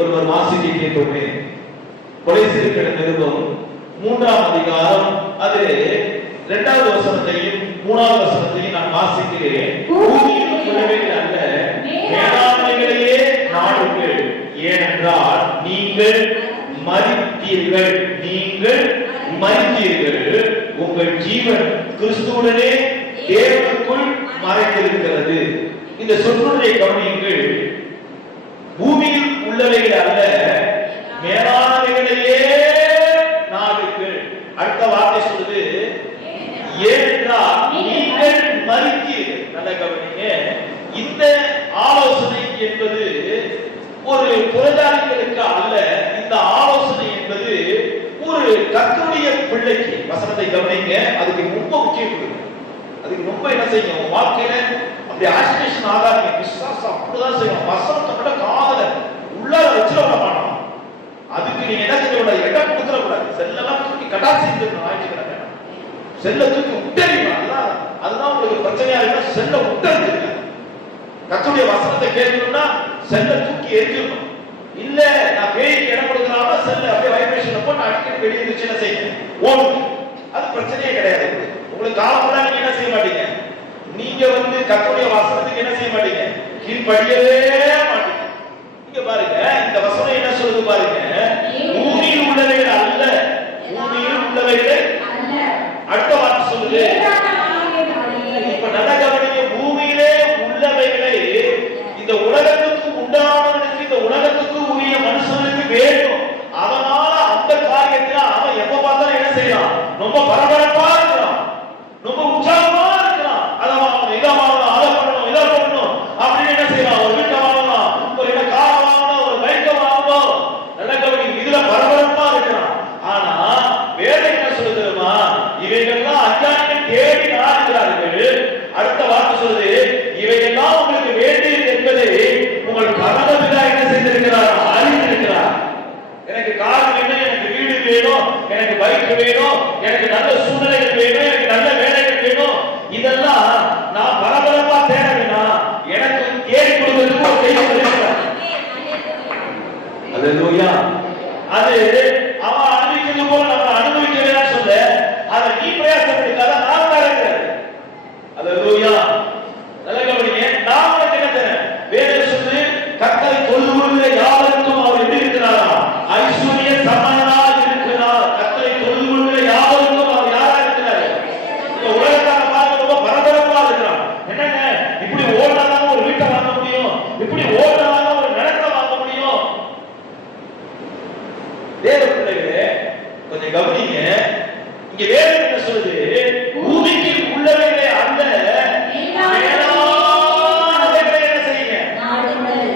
ஒருவர் வாசிக்க கேட்போமே. கொலைசீர்கேடு நிருபம் 3ஆம் அதிகாரம் அதிலே 2வது வசனத்தையும் 3வது வசனத்தையும் நான் வாசிக்கிறேன். பூமியில் உள்ளவைகள் அல்ல, மேலாண்மைகளையே நாடுங்கள், ஏனென்றால் நீங்கள் மரித்தீர்கள். நீங்கள் மரித்தீர்கள், உங்கள் ஜீவன் கிறிஸ்துவுடனே தேவனுக்குள் மறைந்திருக்கிறது. இந்த சொற்களை கவனியுங்கள். பூமியில் உள்ளவைகள் அல்ல, மேலானவைகளையே நாடுங்கள். அடுத்த வார்த்தை சொல்லுது, ஏனென்றால் நீங்கள் மரித்தீர்கள். நல்ல கவனிங்க. இந்த ஆலோசனை என்பது ஒரு புறஜாதிகளுக்கு அல்ல. இந்த ஆலோசனை என்பது ஒரு கர்த்தருடைய பிள்ளைக்கு. வசனத்தை கவனிங்க. அதுக்கு ரொம்ப முக்கியம் கொடுங்க. அதுக்கு ரொம்ப என்ன செய்யும் வாழ்க்கையில அப்படி ஆஸ்பிரேஷன் ஆகாதீங்க. விசுவாசம் அப்படிதான் செய்யும். வசனத்தை மட்டும் காதல உள்ளார வச்சிட விட மாட்டோம். அதுக்கு நீங்க என்ன செய்ய கூடாது, இடம் கொடுத்துட கூடாது. செல்லெல்லாம் தூக்கி கட்டாசி ஆயிடுச்சுக்கிறாங்க. செல்ல தூக்கி விட்டறிங்க. அதுதான் உங்களுக்கு பிரச்சனையா இருக்கா. செல்ல விட்டறிஞ்சிருக்க. கர்த்தருடைய வசனத்தை கேட்கணும்னா செல்ல தூக்கி எரிஞ்சிடணும். இல்ல நான் பேய்க்கு இடம் கொடுக்கலாம்னா செல்ல அப்படியே வைப்ரேஷன்ல போட்டு அடிக்கடி வெளியே இருந்துச்சு என்ன செய்யுங்க, ஓடும். அது பிரச்சனையே கிடையாது. உங்களுக்கு காலப்பட நீங்க என்ன செய்ய மாட்டீங்க, நீங்க கர்த்தருடைய வசனத்துக்கு என்ன செய்ய மாட்டீங்க, கீழ்ப்படியவே மாட்டீங்க. இங்க பாருங்க, இந்த வசனம் என்ன சொல்லுது பாருங்க. பூமியில் உள்ளவைகள் அல்ல, பூமியில் உள்ளவைகள் அல்ல. அடுத்த வார்த்தை சொல்லுது, இப்ப நல்ல கவனிங்க. பூமியிலே உள்ளவைகளை இந்த உலகத்துக்கு உண்டானவனுக்கு, இந்த உலகத்துக்கு உரிய மனுஷனுக்கு வேண்டும். அதனால அந்த காரியத்துல அவன் எப்ப பார்த்தாலும் என்ன செய்யலாம், ரொம்ப பரபரப்பா இருக்கலாம், ரொம்ப உற்சாகமா இருக்கலாம். அவன் இதை வாங்கணும், அதை பண்ணணும், இதை பண்ணணும் அப்படின்னு என்ன செய்யலாம். ஒரு வீட்டை வாங்கலாம், ஒரு காரை வாங்கணும், ஒரு பைக்கை வாங்கணும். நல்ல கவனிங்க, இதுல பரபரப்பா இருக்கலாம். ஆனா வேலை என்ன சொல்லுதுமா, இவைகள்லாம் அஞ்ஞானிகள் தேடி நாடுகிறார்கள். அடுத்த வார்த்தை சொல்லுது, இவையெல்லாம் உங்களுக்கு வேண்டியது என்பதை உங்கள் பரமபிதா என்ன செய்திருக்கிறார், அறிந்திருக்கிறார். எனக்கு கார் வேணும், எனக்கு வீடு வேணும், எனக்கு பைக் வேணும், எனக்கு நல்ல சூழ்நிலைகள் வேணும், எனக்கு நல்ல வேலைகள் வேணும். இதெல்லாம் நான் பரபரப்பா தேட வேணாம், எனக்கு தேடி கொடுக்கிறதுக்கு ஒரு தெய்வம் இருக்கிறார். அல்லேலூயா. அது அவன் அனுபவிக்கிறது போல நம்ம அனுபவிக்க வேணாம்னு சொல்ல, அதை நீ பிரயாசப்படுத்தாத, நான் தரேன். அல்லேலூயா. நல்ல கவனிங்க. நான் உனக்கு என்ன தரேன், வேதம் சொல்லுது, கர்த்தரை தொழுது கொள்கிற யாவருக்கும் அவர் எப்படி இருக்கிறாரா, ஐஸ்வர்ய சமனாக இருக்கிறார். கர்த்தரை தொழுது கொள்கிற யாவருக்கும் அவர் யாரா இருக்கிறார். இந்த உலகத்தார பார்க்க ரொம்ப பரபரப்பா இருக்கிறான். என்னங்க இப்படி ஓடினாதான் ஒரு வீட்டை வாங்க முடியும், இப்படி ஓடினாதான் ஒரு நிலத்தை வாங்க முடியும். தேவ பிள்ளைகளே கொஞ்சம் கவனிங்க. இங்க வேதம் என்ன சொல்லுது, பூமிக்கு உள்ளவைகளே அல்ல, மேலானவைகளை என்ன செய்யுங்க.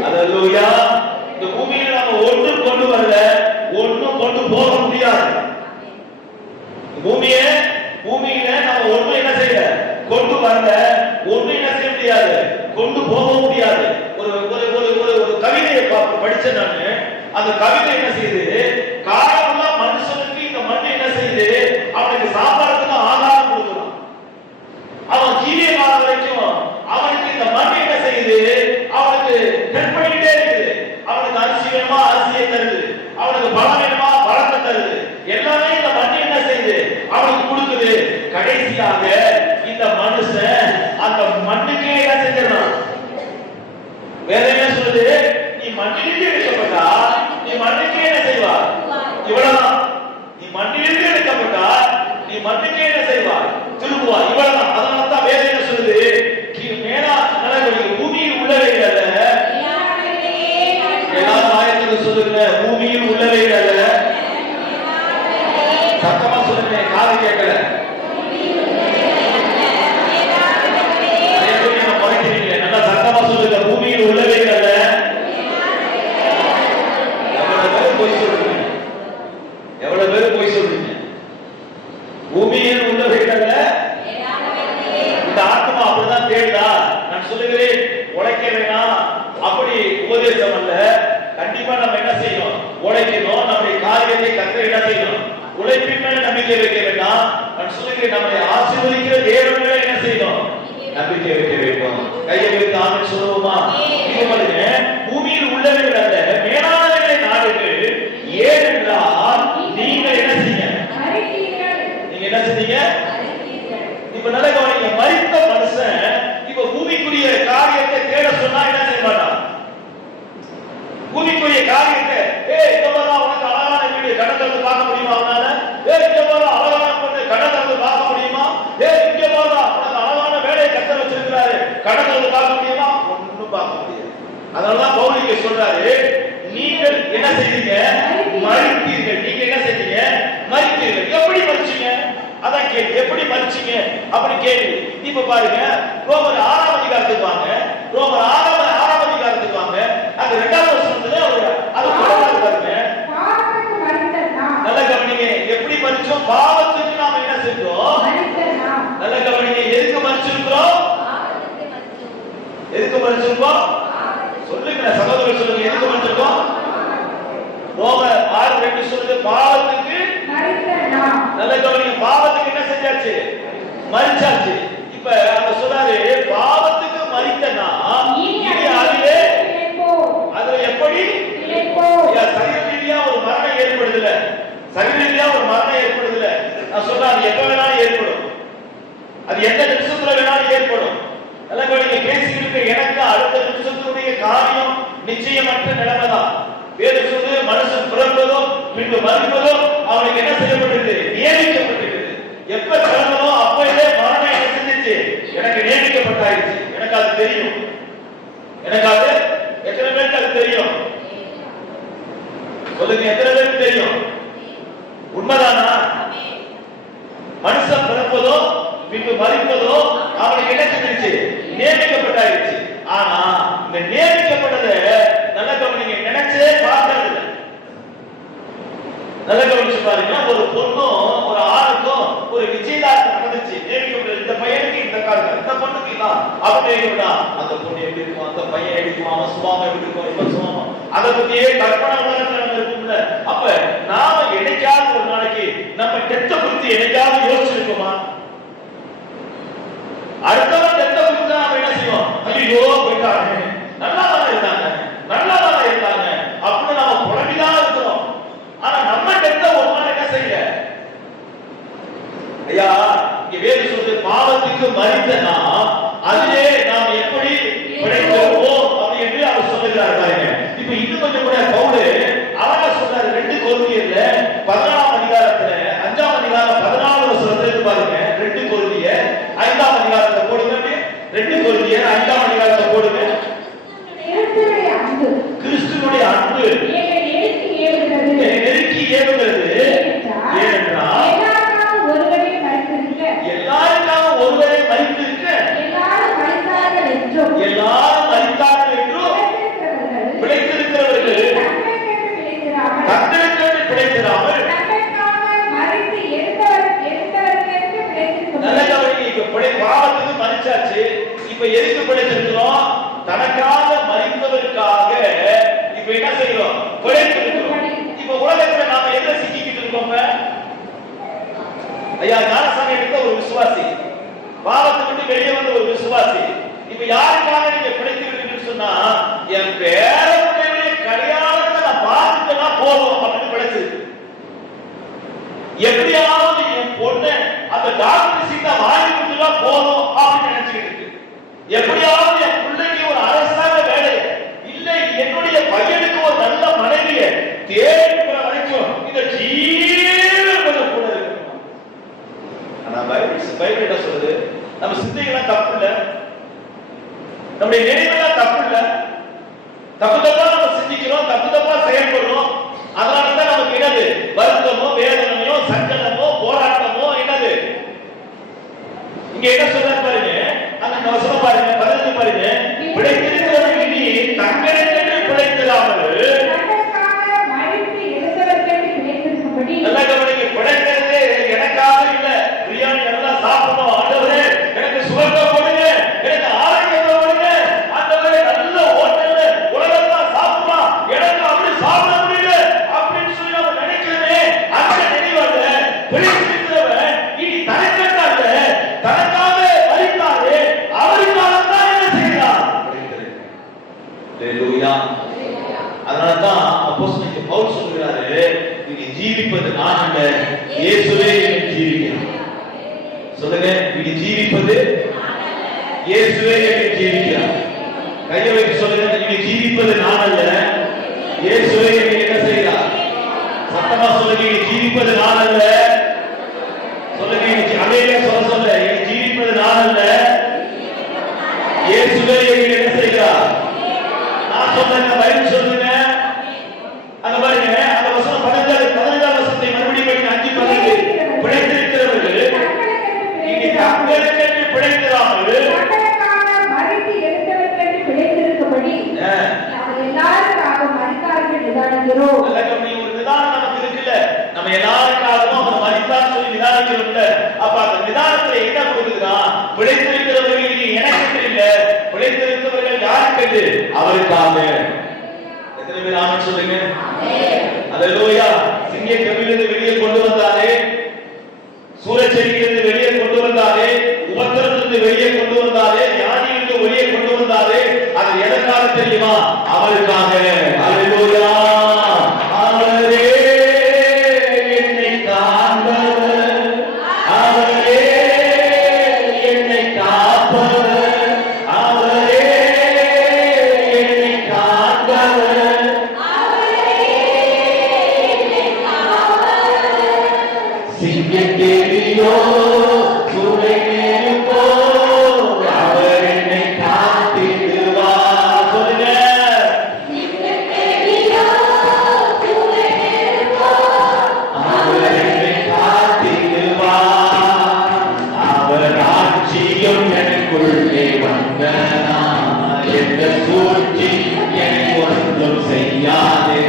அல்லேலூயா. இந்த பூமியில நாம ஒன்றும் கொண்டு வரல, ஒன்றும் கொண்டு போக முடியாது. பூமியில நாம ஒன்றும் என்ன செய்யல, கொண்டு வரல, ஒன்றும் என்ன செய்ய முடியாது, கொண்டு போக முடியாது. ஒரு கவிதையை படிச்சேன் நானு. அந்த கவிதை என்ன செய்யுது, காலமெல்லாம் மனுஷனுக்கு இந்த மண் என்ன செய்யுது, அவனுக்கு சாப்பாடுக்கு ஆதாரம் கொடுக்கலாம். அவன் ஜீவிய காலம் வரைக்கும் அவனுக்கு இந்த மண் என்ன செய்யுது, அவனுக்கு ஹெல்ப் பண்ணிட்டே இருக்குது. அவனுக்கு அரிசி வேணுமா, அரிசியை தருது. அவனுக்கு பழம் வேணுமா, பழத்தை தருது. எல்லாமே இந்த மண் என்ன செய்யுது, அவனுக்கு கொடுக்குது. கடைசியாக இந்த மனுஷன் அந்த மண்ணுக்கே என்ன செஞ்சிடறான். வேற என்ன சொல்லுது, நீ மண்ணிலிருந்து எடுக்கப்பட்டா நீ மண்ணுக்கே என்ன செய்வா, இவ்வளவுதான். நீ மண்ணிலிருந்து எடுக்கப்பட்டா நீ மண்ணுக்கே என்ன செய்வா, திரும்புவா, இவ்வளவுதான். அதனாலதான் வேற என்ன சொல்லுது, மேலா நடக்கூடிய பூமியில் உள்ளவைகள் அல்ல. எல்லாரும் ஆயத்தில் சொல்லுங்க, பூமியில் உள்ளவைகள் அல்ல. சத்தமா சொல்லுங்க, காது கேட்கல. நல்லா சத்தமா சொல்லுங்க, பூமியில் உள்ளவைகள் அல்ல. எவ்வளவு பேர் போய் சொல்றீங்க, பூமியில் உள்ளவைகள் அல்ல. இந்த ஆத்மா அப்படிதான் தேடுதா. நான் சொல்லுகிறேன், உழைக்க வேணாம் அப்படி உபதேசம் அல்ல. கண்டிப்பா நம்ம என்ன செய்யணும், உழைக்கணும். நம்முடைய காரியத்தை கற்று என்ன செய்யணும், உழைப்பின் மேல் நம்பிக்கை வைக்க வேண்டாம். நான் சொல்லுகிறேன், நம்மை ஆசீர்வதிக்கிற தேவன் மேல என்ன செய்யணும், நம்பிக்கை வைக்க வேண்டும். கையை வைத்து ஆமென் சொல்லுவோமா. பூமியில் உள்ளவைகள் அல்ல, மேலானவைகளை அதனாலதான் பவுல் இங்க சொல்றாரு, நீங்கள் என்ன செய்தீங்க? மரித்தீர்கள். நீங்க என்ன செய்தீங்க? மரித்தீர்கள். எப்படி மரிச்சீங்க? அதான் கேள்வி. எப்படி மரிச்சீங்க அப்படி கேள்வி. இப்ப பாருங்க, ரோமர் 6ஆம் அதிகாரத்துக்கு வாங்க. ரோமர் 6ஆம் அதிகாரத்துக்கு வாங்க. அந்த 2ஆவது வசனத்துல அது சொல்றாரு பாருங்க. பாவத்துக்கு மரித்தனா. நல்ல கவனிங்க. எப்படி மரிச்சோம்? பாவத்துக்கு நாம என்ன செஞ்சோம்? மரித்தனா. நல்ல கவனிங்க. எதுக்கு மரிச்சிருக்கிறோம்? எதுக்கு மரிச்சிருக்கோம்? சொல்லுங்க சகோதரர், சொல்லுங்க. எதுக்கு மரிச்சிருக்கோம்? ரோமர் 6:2 சொல்லுது, பாவத்துக்கு மரித்தனா. நல்ல கவனிங்க. பாவத்துக்கு என்ன செஞ்சாச்சு? மரிச்சாச்சு. இப்ப அங்க சொல்றாரு, பாவத்துக்கு மரித்தனா இனி அதிலே அது எப்படி? சரீர ரீதியா ஒரு மரணம் ஏற்படுதுல, சரீர ரீதியா ஒரு மரணம் ஏற்படுதுல. நான் சொல்றேன், அது எப்ப வேணாலும் ஏற்படும். அது எந்த நிமிஷத்துல வேணாலும் ஏற்படும். நல்ல கவனிங்க. பேசிக்கிட்டு இருக்க எனக்கு அடுத்த நிமிஷத்துடைய காரியம் நிச்சயமற்ற நிலைமை தான். வேறு சொல்லுது, மனுஷன் பிறப்பதும் பின்பு மறிப்பதும் அவனுக்கு என்ன செய்யப்பட்டது? நியமிக்கப்பட்டிருக்கிறது. எப்ப பிறந்ததோ அப்பவே மரணம் என்ன செஞ்சிச்சு? எனக்கு நியமிக்கப்பட்டாயிடுச்சு. எனக்கு அது தெரியும். எனக்கு அது எத்தனை பேருக்கு அது தெரியும்? சொல்லுங்க, எத்தனை பேருக்கு தெரியும்? உண்மைதானா? மனுஷன் பிறப்பதோ பின்பு மறிப்பதோ அவனுக்கு என்ன செஞ்சிச்சு? நியமிக்கப்பட்டாயிடுச்சு. ஆனா இந்த நியமிக்கப்பட்டதை நல்ல கவனிங்க, நினைச்சே பார்க்கறது இல்லை. நல்ல கவனிச்சு பாருங்க. ஒரு பொண்ணும் ஒரு ஆணுக்கும் ஒரு நிச்சயதார்த்தம் நடந்துச்சு. நியமிக்கப்பட்ட இந்த பையனுக்கு இந்த காலம், இந்த பொண்ணுக்கு தான் அப்படின்னு. அந்த பொண்ணு எப்படி இருக்கும், அந்த பையன் எப்படி இருக்கும், அவன் சுபாவம் எப்படி இருக்கும், இவன் சுபாவம், அதை பத்தியே கற்பனை உலகத்துல நம்ம இருக்கும்ல. அப்ப நாம என்னைக்காவது ஒரு நாளைக்கு நம்ம டெத்த குறித்து என்னைக்காவது யோசிச்சிருக்கோமா? அடுத்தவன் டெத்த குறித்து நாம என்ன செய்வோம்? ஐயோ போயிட்டாங்க, நல்லா இருந்தாங்க, நல்லா இருந்தாங்க அப்படின்னு நாம புலம்பிதான் இருக்கிறோம். ஆனா நம்ம டெத்த ஒரு நாள் என்ன செய்யல. ஐயா, இங்க வேறு சொல்றது, பாவத்துக்கு மரித்தனா அதிலே நாம் எப்படி பிழைத்திருப்போம் அப்படி என்று அவர் சொல்லுகிறார் பாருங்க. இப்ப இன்னும் கொஞ்சம் கூட பவுல் அழகா சொல்றாரு. 2 கொரிந்தியர்ல 14ஆம் அதிகாரத்துல 5ஆம் அதிகாரம் 14வது வசனத்துல பாருங்க. 2 கொரிந்தியர் 5ஆம் அதிகாரத்தை போடுங்க. 2 கொரிந்தியர் 5ஆம் அதிகாரத்தை போடுங்க. கிறிஸ்துவினுடைய அன்பு நெருக்கி ஏவுகிறது. ஏனென்றால் எல்லாருக்காக ஒருவரே மரித்திருக்க, எல்லாரும் மரித்தார்கள் என்றும் பிழைத்திருக்கிறவர்கள் தங்களுக்கென்று பிழைத்திராமல் நல்ல கவனிங்க. இப்ப பாவத்துக்கு மரிச்சாச்சு. இப்ப எதுக்கு பிழைத்திருக்கிறோம்? தனக்காக மரித்தவருக்காக இப்ப என்ன செய்யறோம்? பிழைத்திருக்கிறோம். இப்ப உலகத்துல நாம என்ன சிக்கிக்கிட்டு இருக்கோம்? ஐயா, ஞானசாமி எடுத்த ஒரு விசுவாசி, பாவத்தை விட்டு வெளியே வந்த ஒரு விசுவாசி. இப்ப யாருக்காக நீங்க பிழைத்திருக்கீங்கன்னு சொன்னா, என் பேரனுடைய கல்யாணத்தை நான் பார்த்துட்டா போதும் அப்படின்னு பிழைச்சிருக்கு. எப்படியாவது என் பொண்ணு அந்த டாக்டர் சீட்டை வாங்கி கொடுத்தா போதும் அப்படின்னு நினைச்சுக்கிட்டு இருக்கு. எப்படியாவது என் பிள்ளைக்கு ஒரு அரசாங்க வேலை, இல்லை என்னுடைய பையனுக்கு ஒரு நல்ல மனைவியை தேடுகிற வரைக்கும் இந்த ஜீவன் கொஞ்சம் கூட இருக்கு. ஆனா பைபிள் என்ன சொல்லுது? நம்ம சிந்தைகள்லாம் தப்பு இல்ல, நம்முடைய நினைவுலாம் தப்பு இல்ல. தப்பு தப்பா நம்ம சிந்திக்கிறோம், தப்பு தப்பா செயல்படுறோம். அதனாலதான் நமக்கு என்னது? வருத்தமோ வேதனையோ சஞ்சலமோ போராட்டமோ என்னது? இங்க என்ன சொல்றாரு பாருங்க, அந்த வசனம் பாருங்க, 15 பாருங்க. பிழைத்திருக்கிறவர்கள் இனி தங்களுக்கென்று பிழைத்திராமல் நல்லா கவனிங்க. பிழைக்கிறது எனக்காக இல்ல. பிரியாணி நல்லா சாப்பிடணும், ஆண்டவரே எனக்கு சுகத்தை கொடுங்க, எனக்கு ஆரோக்கியத்தை கொடுங்க, ஆண்டவரே நல்ல ஹோட்டல்ல உலகத்தான் சாப்பிடலாம், எனக்கு அப்படி சாப்பிட முடியல அப்படின்னு சொல்லி நம்ம நினைக்கிறோமே, அந்த நினைவாக பிழைத்திருக்கிறவன் இனி தனக்கென்றாக தனக்காக மரித்தாரு, அவருக்காக தான் என்ன செய்யலாம்? ஹalleluya. அதனாலதான் அப்போஸ்தலன் பவுல் சொல்கிறாரு, நீங்க ஜீவிப்பது நான் அல்ல, இயேசுவே என்னை ஜீவிக்கிறார். சொல்லுங்க, நீங்க ஜீவிப்பது இயேசுவே என்னை ஜீவிக்கிறார். கையை வைத்து சொல்லுங்க, நீங்க ஜீவிப்பது நான் அல்ல, இயேசுவே என்னை என்ன செய்கிறார்? சத்தமா சொல்லுங்க, நீங்க ஜீவிப்பது நான் அல்ல. சொல்லுங்க, அதையே சொல்ல நீங்க ஜீவிப்பது நான் அல்ல, இயேசுவே என்னை என்ன செய்கிறார்? நான் நல்ல கவனி, ஒரு நிதானம் நமக்கு இருக்குல்ல. நம்ம எல்லாருக்காகவும் அவர் மரித்தார் சொல்லி நிதானிக்கிறோம்ல. அப்ப அந்த நிதானத்துல என்ன கொடுக்குறான்? பிழைத்திருக்கிறவர்கள் எனக்கு இல்ல, பிழைத்திருக்கிறவர்கள் யாருக்கு? அவருக்காக. எத்தனை பேர் ஆமென் சொல்லுங்க? அல்லேலூயா. சிங்க கவியிலிருந்து வெளியே கொண்டு வந்தாரே, சூரச்செடியிலிருந்து வெளியே கொண்டு வந்தாரே, உபத்திரத்திலிருந்து வெளியே கொண்டு வந்தாரே, ஞானியிலிருந்து வெளியே கொண்டு வந்தாரே, அது எதற்காக தெரியுமா? அவருக்காக. அல்லேலூயா. அவரே என்னை காண்பவர், அவரே என்னை காப்பவர், அவரே என்னை காண்பவர், சிங்கத்தேவியோ சூளை மேலுக்கோ அவர் என்னை காத்திடுவார். சொல்லுங்க. அவர் என்னை காத்திடுவார். அவர் ஆட்சியும் எனக்குள்ளே வந்தனா, எந்த சூழ்ச்சி எனக்கு ஒன்றும் செய்யாதே.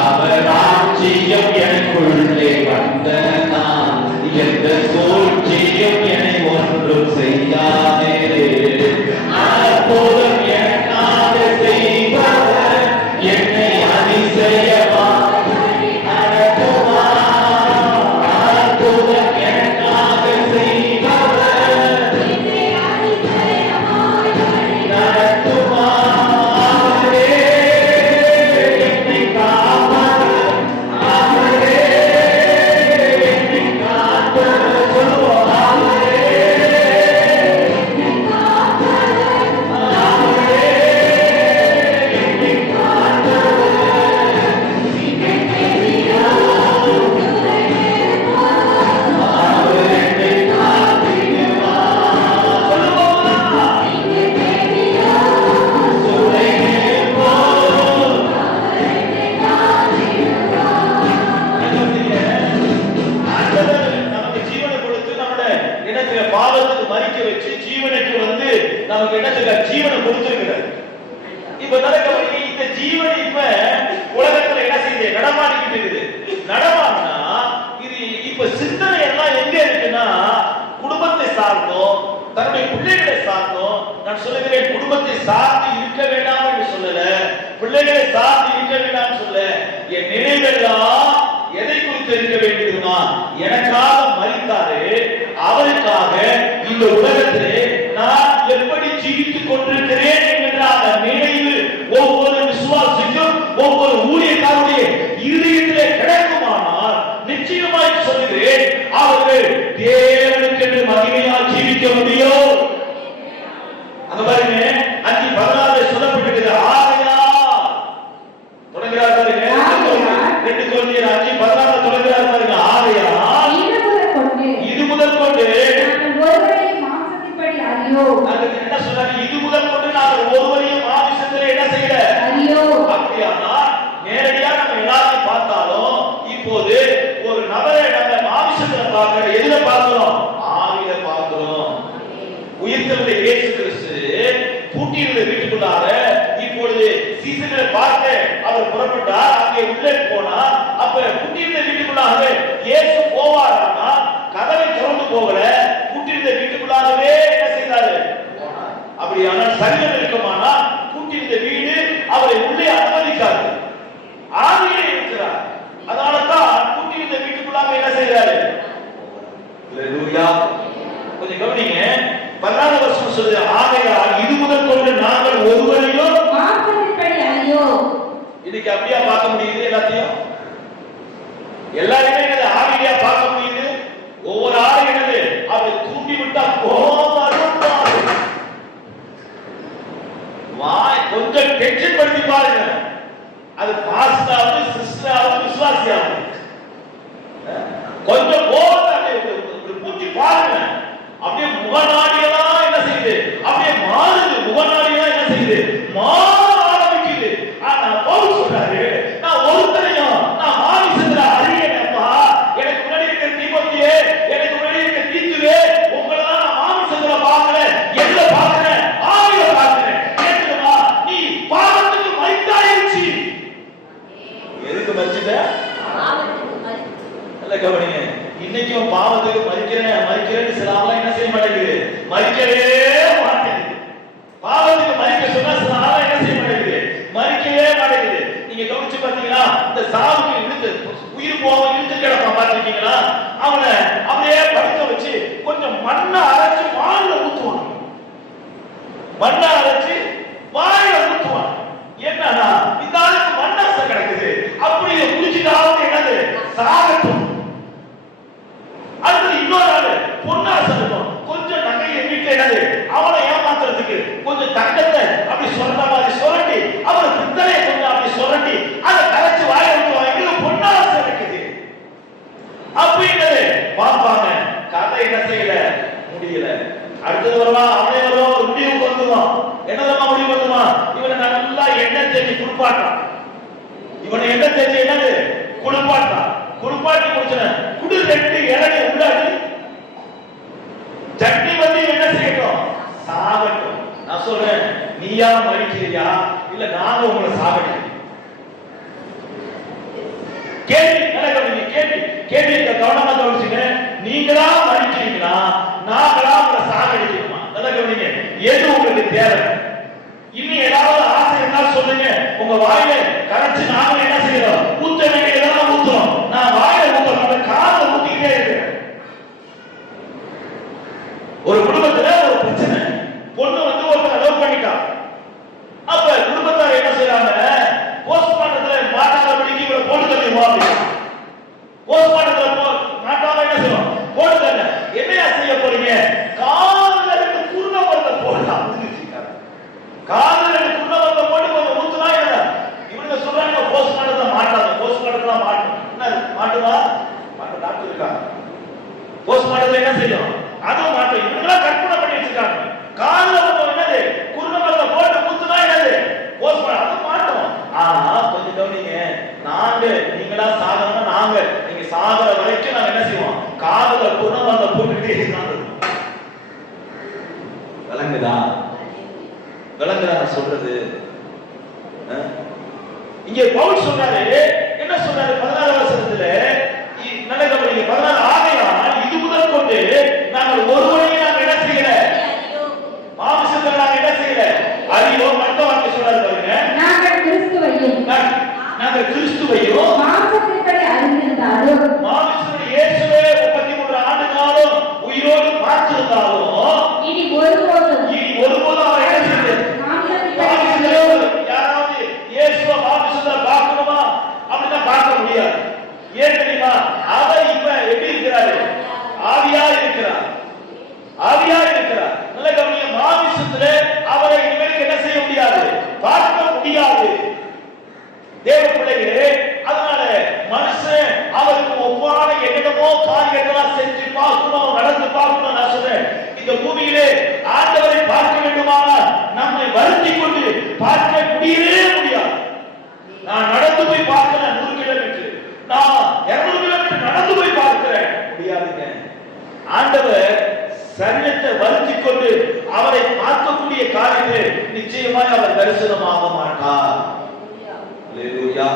அவர் ஆட்சியும் எனக்குள்ளே வந்தனா, எந்த சூழ்ச்சியும் என்னை ஒன்றும் செய்யாதே. அற்புதம் எனக்காக செய்பவர் என்னை அதிசயமாக நடத்துவார். அற்புதம் எனக்காக செய்பவர் நடத்துவார். அவரே என்னை காப்பவர், அவரே என்னை காப்பவர். சொல்லுவோம். அவரே என்னை காப்பவர், அவரே என்னை காப்பவர். சிங்கத்தேவியோ அவர் என்னை காத்திடுவார். சொல்லுவோம். சூளை மேல் போல் ஆண்டவர் நமக்கு ஜீவனை கொடுத்து நம்முடைய இடத்துல பாவத்துக்கு மறிக்க வச்சு ஜீவனுக்கு வந்து நமக்கு இடத்துல ஜீவனை கொடுத்திருக்கிறார். இப்ப நடக்கவங்க இந்த ஜீவன் இப்ப உலகத்துல என்ன செய்யுது? நடமாடிக்கிட்டு இருக்குது. நடமாடினா இது இப்ப சிந்தனை எல்லாம் எங்க இருக்குன்னா, குடும்பத்தை சார்ந்தோம், தன்னுடைய பிள்ளைகளை சார்ந்தோம். நான் சொல்லுகிறேன், குடும்பத்தை சார்ந்து இருக்க வேண்டாம் என்று சொல்லல, பிள்ளைகளை சார்ந்து இருக்க வேண்டாம் சொல்ல. என் நினைவெல்லாம் எதை குறித்து இருக்க வேண்டியதுமா? எனக்காக மரித்தாரு, அவருக்காக இந்த உலகத்திலே நான் எப்படி ஜீவித்துக் கொண்டிருக்கிறேன் என்கின்ற அந்த நினைவு ஒவ்வொரு விசுவாசிக்கும், ஒவ்வொரு ஊழியக்காரருடைய இருதயத்திலே கிடக்குமானால் நிச்சயமாய் சொல்லுகிறேன், அவர்கள் தேவனுக்கென்று மகிமையால் ஜீவிக்க முடியும். அங்க பாருங்க, 5:16 சொல்லப்பட்டிருக்கிறது. ஆகையால் தொடங்குகிறார் பாருங்க. 2 கொரிந்தியர் 5:16 தொடங்குகிறார் பாருங்க. ஆகையால் இது முதல் கொண்டு நாங்கள் என்ன சொல்றாங்க? இது முதல் கொண்டு நாங்கள் ஒருவரையும் மாமிசத்திலே என்ன செய்யல? அப்படியானால் நேரடியா நம்ம எல்லாரையும் பார்த்தாலும் இப்போது ஒரு நபரை நம்ம மாமிசத்துல பார்க்கிற, எதுல பார்க்கிறோம்? ஆவியில பார்க்கிறோம். உயிர்த்தெழுந்த இயேசு கிறிஸ்து பூட்டியிருந்த வீட்டுக்குள்ளார இப்பொழுது சீசர்களை பார்க்க அவர் புறப்பட்டார். அங்கே உள்ளே போனார். அப்ப பூட்டியிருந்த வீட்டுக்குள்ளாக இயேசு போவாரானா கதவை திறந்து போகல, பூட்டியிருந்த வீட்டுக்குள்ளாகவே என்ன செய்தாரு? அப்படியானால் சரீரம் இருக்குமானா பூட்டியிருந்த வீடு அவரை உள்ளே அனுமதிக்காது, ஆவியிலே இருக்கிறார். அதனாலதான் பூட்டியிருந்த வீட்டுக்குள்ளாக என்ன செய்யறாரு? அல்லேலூயா. கொஞ்சம் கவனிங்க. 14 வருஷம் சொல்லுது. ஆகையால் இது முதல் கொண்டு நாங்கள் ஒருவரையும் இதுக்கு அப்படியா பார்க்க முடியுது? எல்லாத்தையும் எல்லாருமே என்னது? ஆவியா பார்க்க முடியுது. ஒவ்வொரு ஆளு என்னது? அவரை தூண்டி விட்டா வாய் கொஞ்சம் டென்ஷன் படுத்தி பாருங்க. அது பாஸ்டாவது சிஸ்டராவது விசுவாசியாவது கொஞ்சம் போதாது பூட்டி பாருங்க. அப்படியே முகநாடியெல்லாம் என்ன செய்யுது? அப்படியே மாறுது. முகநாடியெல்லாம் என்ன செய்யுது? மாற ஆரம்பிக்குது. ஆனா பவுல் சொல்றாரு, நான் ஒருத்தரையும் நான் மாமிசத்துல அறியேனப்பா. எனக்கு முன்னாடி இருக்கிற தீமோத்தேயே, எனக்கு முன்னாடி இருக்கிற தீத்துவே, உங்களை தான் நான் மாமிசத்துல பார்க்கல. எதுல பார்க்கிறேன்? ஆவியில பார்க்கிறேன். கேட்குமா? நீ பாவத்துக்கு மரித்தாயிருச்சு. எதுக்கு எதுக்கு மரிச்சிட்ட? நல்ல கவனிங்க. இன்னைக்கும் பாவத்துக்கு மரிக்கிறேன்னு சில ஆளெல்லாம் என்ன செய்ய மாட்டேங்குது? மரிக்கவே மாட்டேங்குது. பாவத்துக்கு மரிக்க சொன்னா சில ஆளெல்லாம் என்ன செய்ய மாட்டேங்குது? மரிக்கவே மாட்டேங்குது. நீங்க கவனிச்சு பாத்தீங்கன்னா இந்த சாவுக்கு இழுத்து உயிர் போக இழுத்து கிடப்பான் பாத்துருக்கீங்களா? அவனை அப்படியே படுக்க வச்சு கொஞ்சம் மண்ணை அரைச்சு வாயில ஊத்துவான். மண்ணை அரைச்சு வாயில ஊத்துவான். என்னன்னா இந்த ஆளுக்கு மண்ணாசை கிடக்குது, அப்படியே குடிச்சிட்டாலும் என்னது சாகட்டும். அடுத்து இன்னொரு ஆளு பொன்னாசை இருக்கும், கொஞ்சம் நகையை வீட்டுல என்னது அவனை ஏமாத்துறதுக்கு கொஞ்சம் தங்கத்தை அப்படி சொல்ற மாதிரி சுரண்டி அவனை பித்தளையை கொஞ்சம் அப்படி சுரண்டி அதை கரைச்சு வாயில ஊத்துவான். எங்களுக்கு பொன்னாசை இருக்குது அப்படின்றது பார்ப்பாங்க. கதை என்ன செய்யல முடியல. அடுத்தது வருவான், அவனே வருவான், ஒரு முடிவுக்கு வந்துவான். என்னதான் முடிவு வந்துவான்? இவனை நல்லா எண்ணெய் தேய்ச்சி குளிப்பாட்டான். இவனை எண்ணெய் தேய்ச்சி என்னது குளிப்பாட்டான். குளிப்பாட்டி முடிச்சன குடு 2 இலையை உள்ளாடி சட்னி வந்து என்ன செய்யட்டும்? சாகட்டும். நான் சொல்றேன், நீயா மறிக்கிறியா இல்ல நாங்க உங்களை சாகடிக்கிறோம்? கேள்வி நடக்கவில்லை. கேள்வி கவனமா கவனிச்சுங்க. நீங்களா மறிக்கிறீங்களா நாங்களா உங்களை சாகடிக்கணுமா? நல்லா கவனிங்க. எது உங்களுக்கு தேவை? இன்னும் ஏதாவது ஆசை இருந்தாலும் சொல்லுங்க. உங்க வாயில கரைச்சு நாங்க என்ன செய்யறோம்? ஊத்த வேண்டியதெல்லாம் ஊத்துறோம். நான் வாயில ஊத்துறோம், காதுல ஊத்திக்கிட்டே இருக்கிறேன். ஒரு குடும்பத்துல ஒரு பிரச்சனை, பொண்ணு வந்து ஒருத்தர் லவ் பண்ணிட்டான். அப்ப குடும்பத்தார் என்ன செய்யறாங்க? போஸ்ட்மார்ட்டத்துல மாட்டாதபடிக்கு இவரை போட்டு தள்ளிடுவோம் அப்படின்னா போஸ்ட்மார்ட்டத்துல மாட்டாம என்ன செய்வோம்? போட்டு தள்ள. என்னையா செய்ய போறீங்க? காதுல 2 குருணவரத்தை போடலாம். காதுல 2 குருணவரத்தை போட்டு கொஞ்சம் ஊத்துனா என்ன? இவங்க சொல்றாங்க போஸ்ட்மார்ட்டத்துல மாட்டாத. போஸ்ட்மார்ட்டத்துல மாட்டும். என்ன மாட்டுவா? மாட்ட டாக்டர் இருக்கா? போஸ்ட்மார்ட்டத்துல என்ன செய்யும்? அதுவும் மாட்டும். இவங்களா கற்பனை பண்ணி வச்சிருக்காங்க. காதுல என்னது குருணவரத்தை போட்டு ஊத்துனா என்னது? போஸ்ட்மார்ட்டம். அது மாட்டோம். ஆனா கொஞ்சம் கவனிங்க. நாங்க நீங்களா சாகணும்னா நாங்க நீங்க சாகற வரைக்கும் நாங்க என்ன செய்வோம்? காதுல குருணவரத்தை போட்டுக்கிட்டே இருக்காங்க. விளங்குதா? நான் சொல்றது இங்கே பவுல் சொல்றாரு. என்ன சொல்றாரு? 16 வசனத்துல நல்ல கவனிங்க. 16 ஆகையால் இது முதல் கொண்டு நாங்கள் ஒருவரையும் நாங்கள் என்ன செய்யல? மாம்சத்தில் நாங்கள் என்ன செய்யல? அறியோம். மற்ற வார்த்தை சொல்றாரு பாருங்க. நாங்கள் கிறிஸ்துவையும் மாம்சத்தின்படி அறிந்திருந்தாலும், மாம்சத்தில் இயேசுவே 33 ஆண்டு காலம் உயிரோடு பார்த்திருந்தாலும் இனி ஒருபோதும் அவர் என்ன செய்யல? யாராவது இயேசுவை மாம்சத்துல பார்க்கணுமா? அப்படின்னா பார்க்க முடியாது. ஏன் தெரியுமா? அவர் இப்ப எப்படி இருக்கிறாரு? ஆவியா இருக்கிறார். நல்ல கவனிங்க. மாம்சத்துல அவரை இனிமேல் என்ன செய்ய முடியாது? பார்க்க முடியாது. தேவ பிள்ளைகளே, அதனால மனுஷன் அவருக்கு ஒவ்வாறு என்னென்னமோ காரியங்களாம் செஞ்சு பார்க்கணும், நடந்து பார்க்கணும். நான் சொல்றேன், இந்த பூமியிலே ஆண்டவரை பார்க்க வேண்டுமானால் நம்மை வருத்தி கொண்டு பார்க்க முடியவே முடியாது. நான் நடந்து போய் பார்க்கிறேன் 100 கிலோமீட்டர், நான் 200 கிலோமீட்டர் நடந்து போய் பார்க்கிறேன், முடியாதுங்க. ஆண்டவர் சரீரத்தை வருத்தி கொண்டு அவரை பார்க்கக்கூடிய காரியத்தை நிச்சயமாய் அவர் தரிசனமாக மாட்டார். அல்லேலூயா.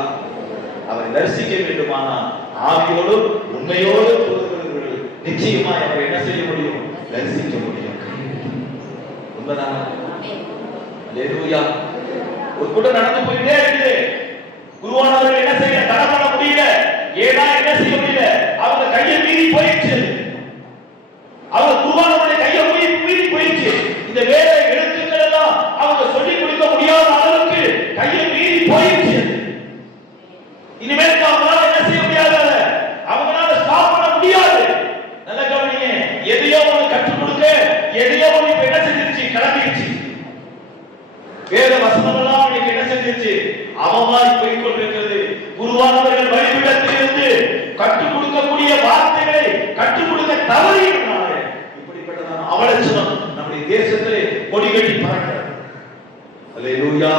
அவரை தரிசிக்க வேண்டுமானால் ஆவியோடு உண்மையோடு போகிறவர்கள் நிச்சயமாய் அவரை என்ன செய்ய முடியும்? தரிசிக்க முடியும். உண்மைதானா? அல்லேலூயா. ஒரு கூட்டம் நடந்து போயிட்டே இருக்குது. குருவானவர்கள் என்ன செய்ய தடை பண்ண முடியல. ஏன்னா என்ன செய்ய முடியல? அவங்க கையை மீறி போயிடுச்சு. அவங்க குருவானவருடைய கையை மீறி போயிடுச்சு. இந்த வேத எழுத்துக்கள் எல்லாம் அவங்க சொல்லிக் கொடுக்க முடியாத அளவுக்கு கையை மீறி போயிடுச்சு. இனிமேல் அவங்களால என்ன செய்ய முடியாது? அவங்களால ஸ்டாப் பண்ண முடியாது. நல்ல கவனிங்க. எதையோ ஒன்று கற்றுக் கொடுக்க எதையோ ஒன்று இப்ப என்ன செஞ்சிருச்சு? கிளம்பிடுச்சு. வேத வசனம் எல்லாம் அவனுக்கு என்ன செஞ்சிருச்சு? அவமாய் போய் கொண்டிருக்கிறது. குருவானவர்கள் பலிபீடத்திலிருந்து கற்றுக் கொடுக்கக்கூடிய வார்த்தைகளை கற்றுக் கொடுக்க தவறினால இப்படிப்பட்டதான அவலட்சணம் நம்முடைய தேசத்திலே கொடி கட்டி பறக்கிறது. அல்லேலூயா.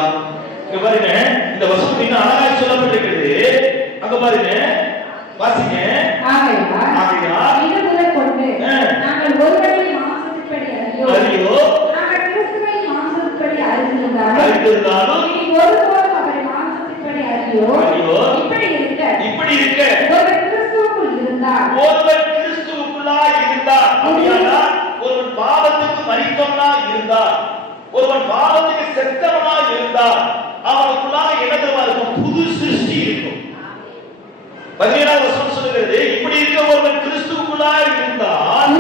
இங்க பாருங்க, இந்த வசனம் இன்னும் அழகாய் சொல்லப்பட்டிருக்கிறது. அங்க பாருங்க, வாசிங்க. ஆகையால் இது முதல் கொண்டு நாங்கள் ஒருவரை மாம்சத்தின்படி அறியோ, நாங்கள் கிறிஸ்துவை மாம்சத்தின்படி அறிந்திருந்தாலும் இனி ஒருபோதும் அவரை மாம்சத்தின்படி அறிய ஐயோ ஐயோ, இப்படி இருக்க ஒருவன் கிறிஸ்துவுக்குள் இருந்தால் அப்படியானா ஒருவன் பாவத்துக்கு மரித்தவனா இருந்தார், ஒருவன் பாவத்துக்கு செத்தவனா இருந்தார், அவனுக்குள்ளாக என்ன தெரியுமா இருக்கும்? புது சிருஷ்டி இருக்கும். 17வது வசனம் சொல்லுகிறது, இப்படி இருக்க ஒருவன் கிறிஸ்துவுக்குள்ளாக இருந்தால்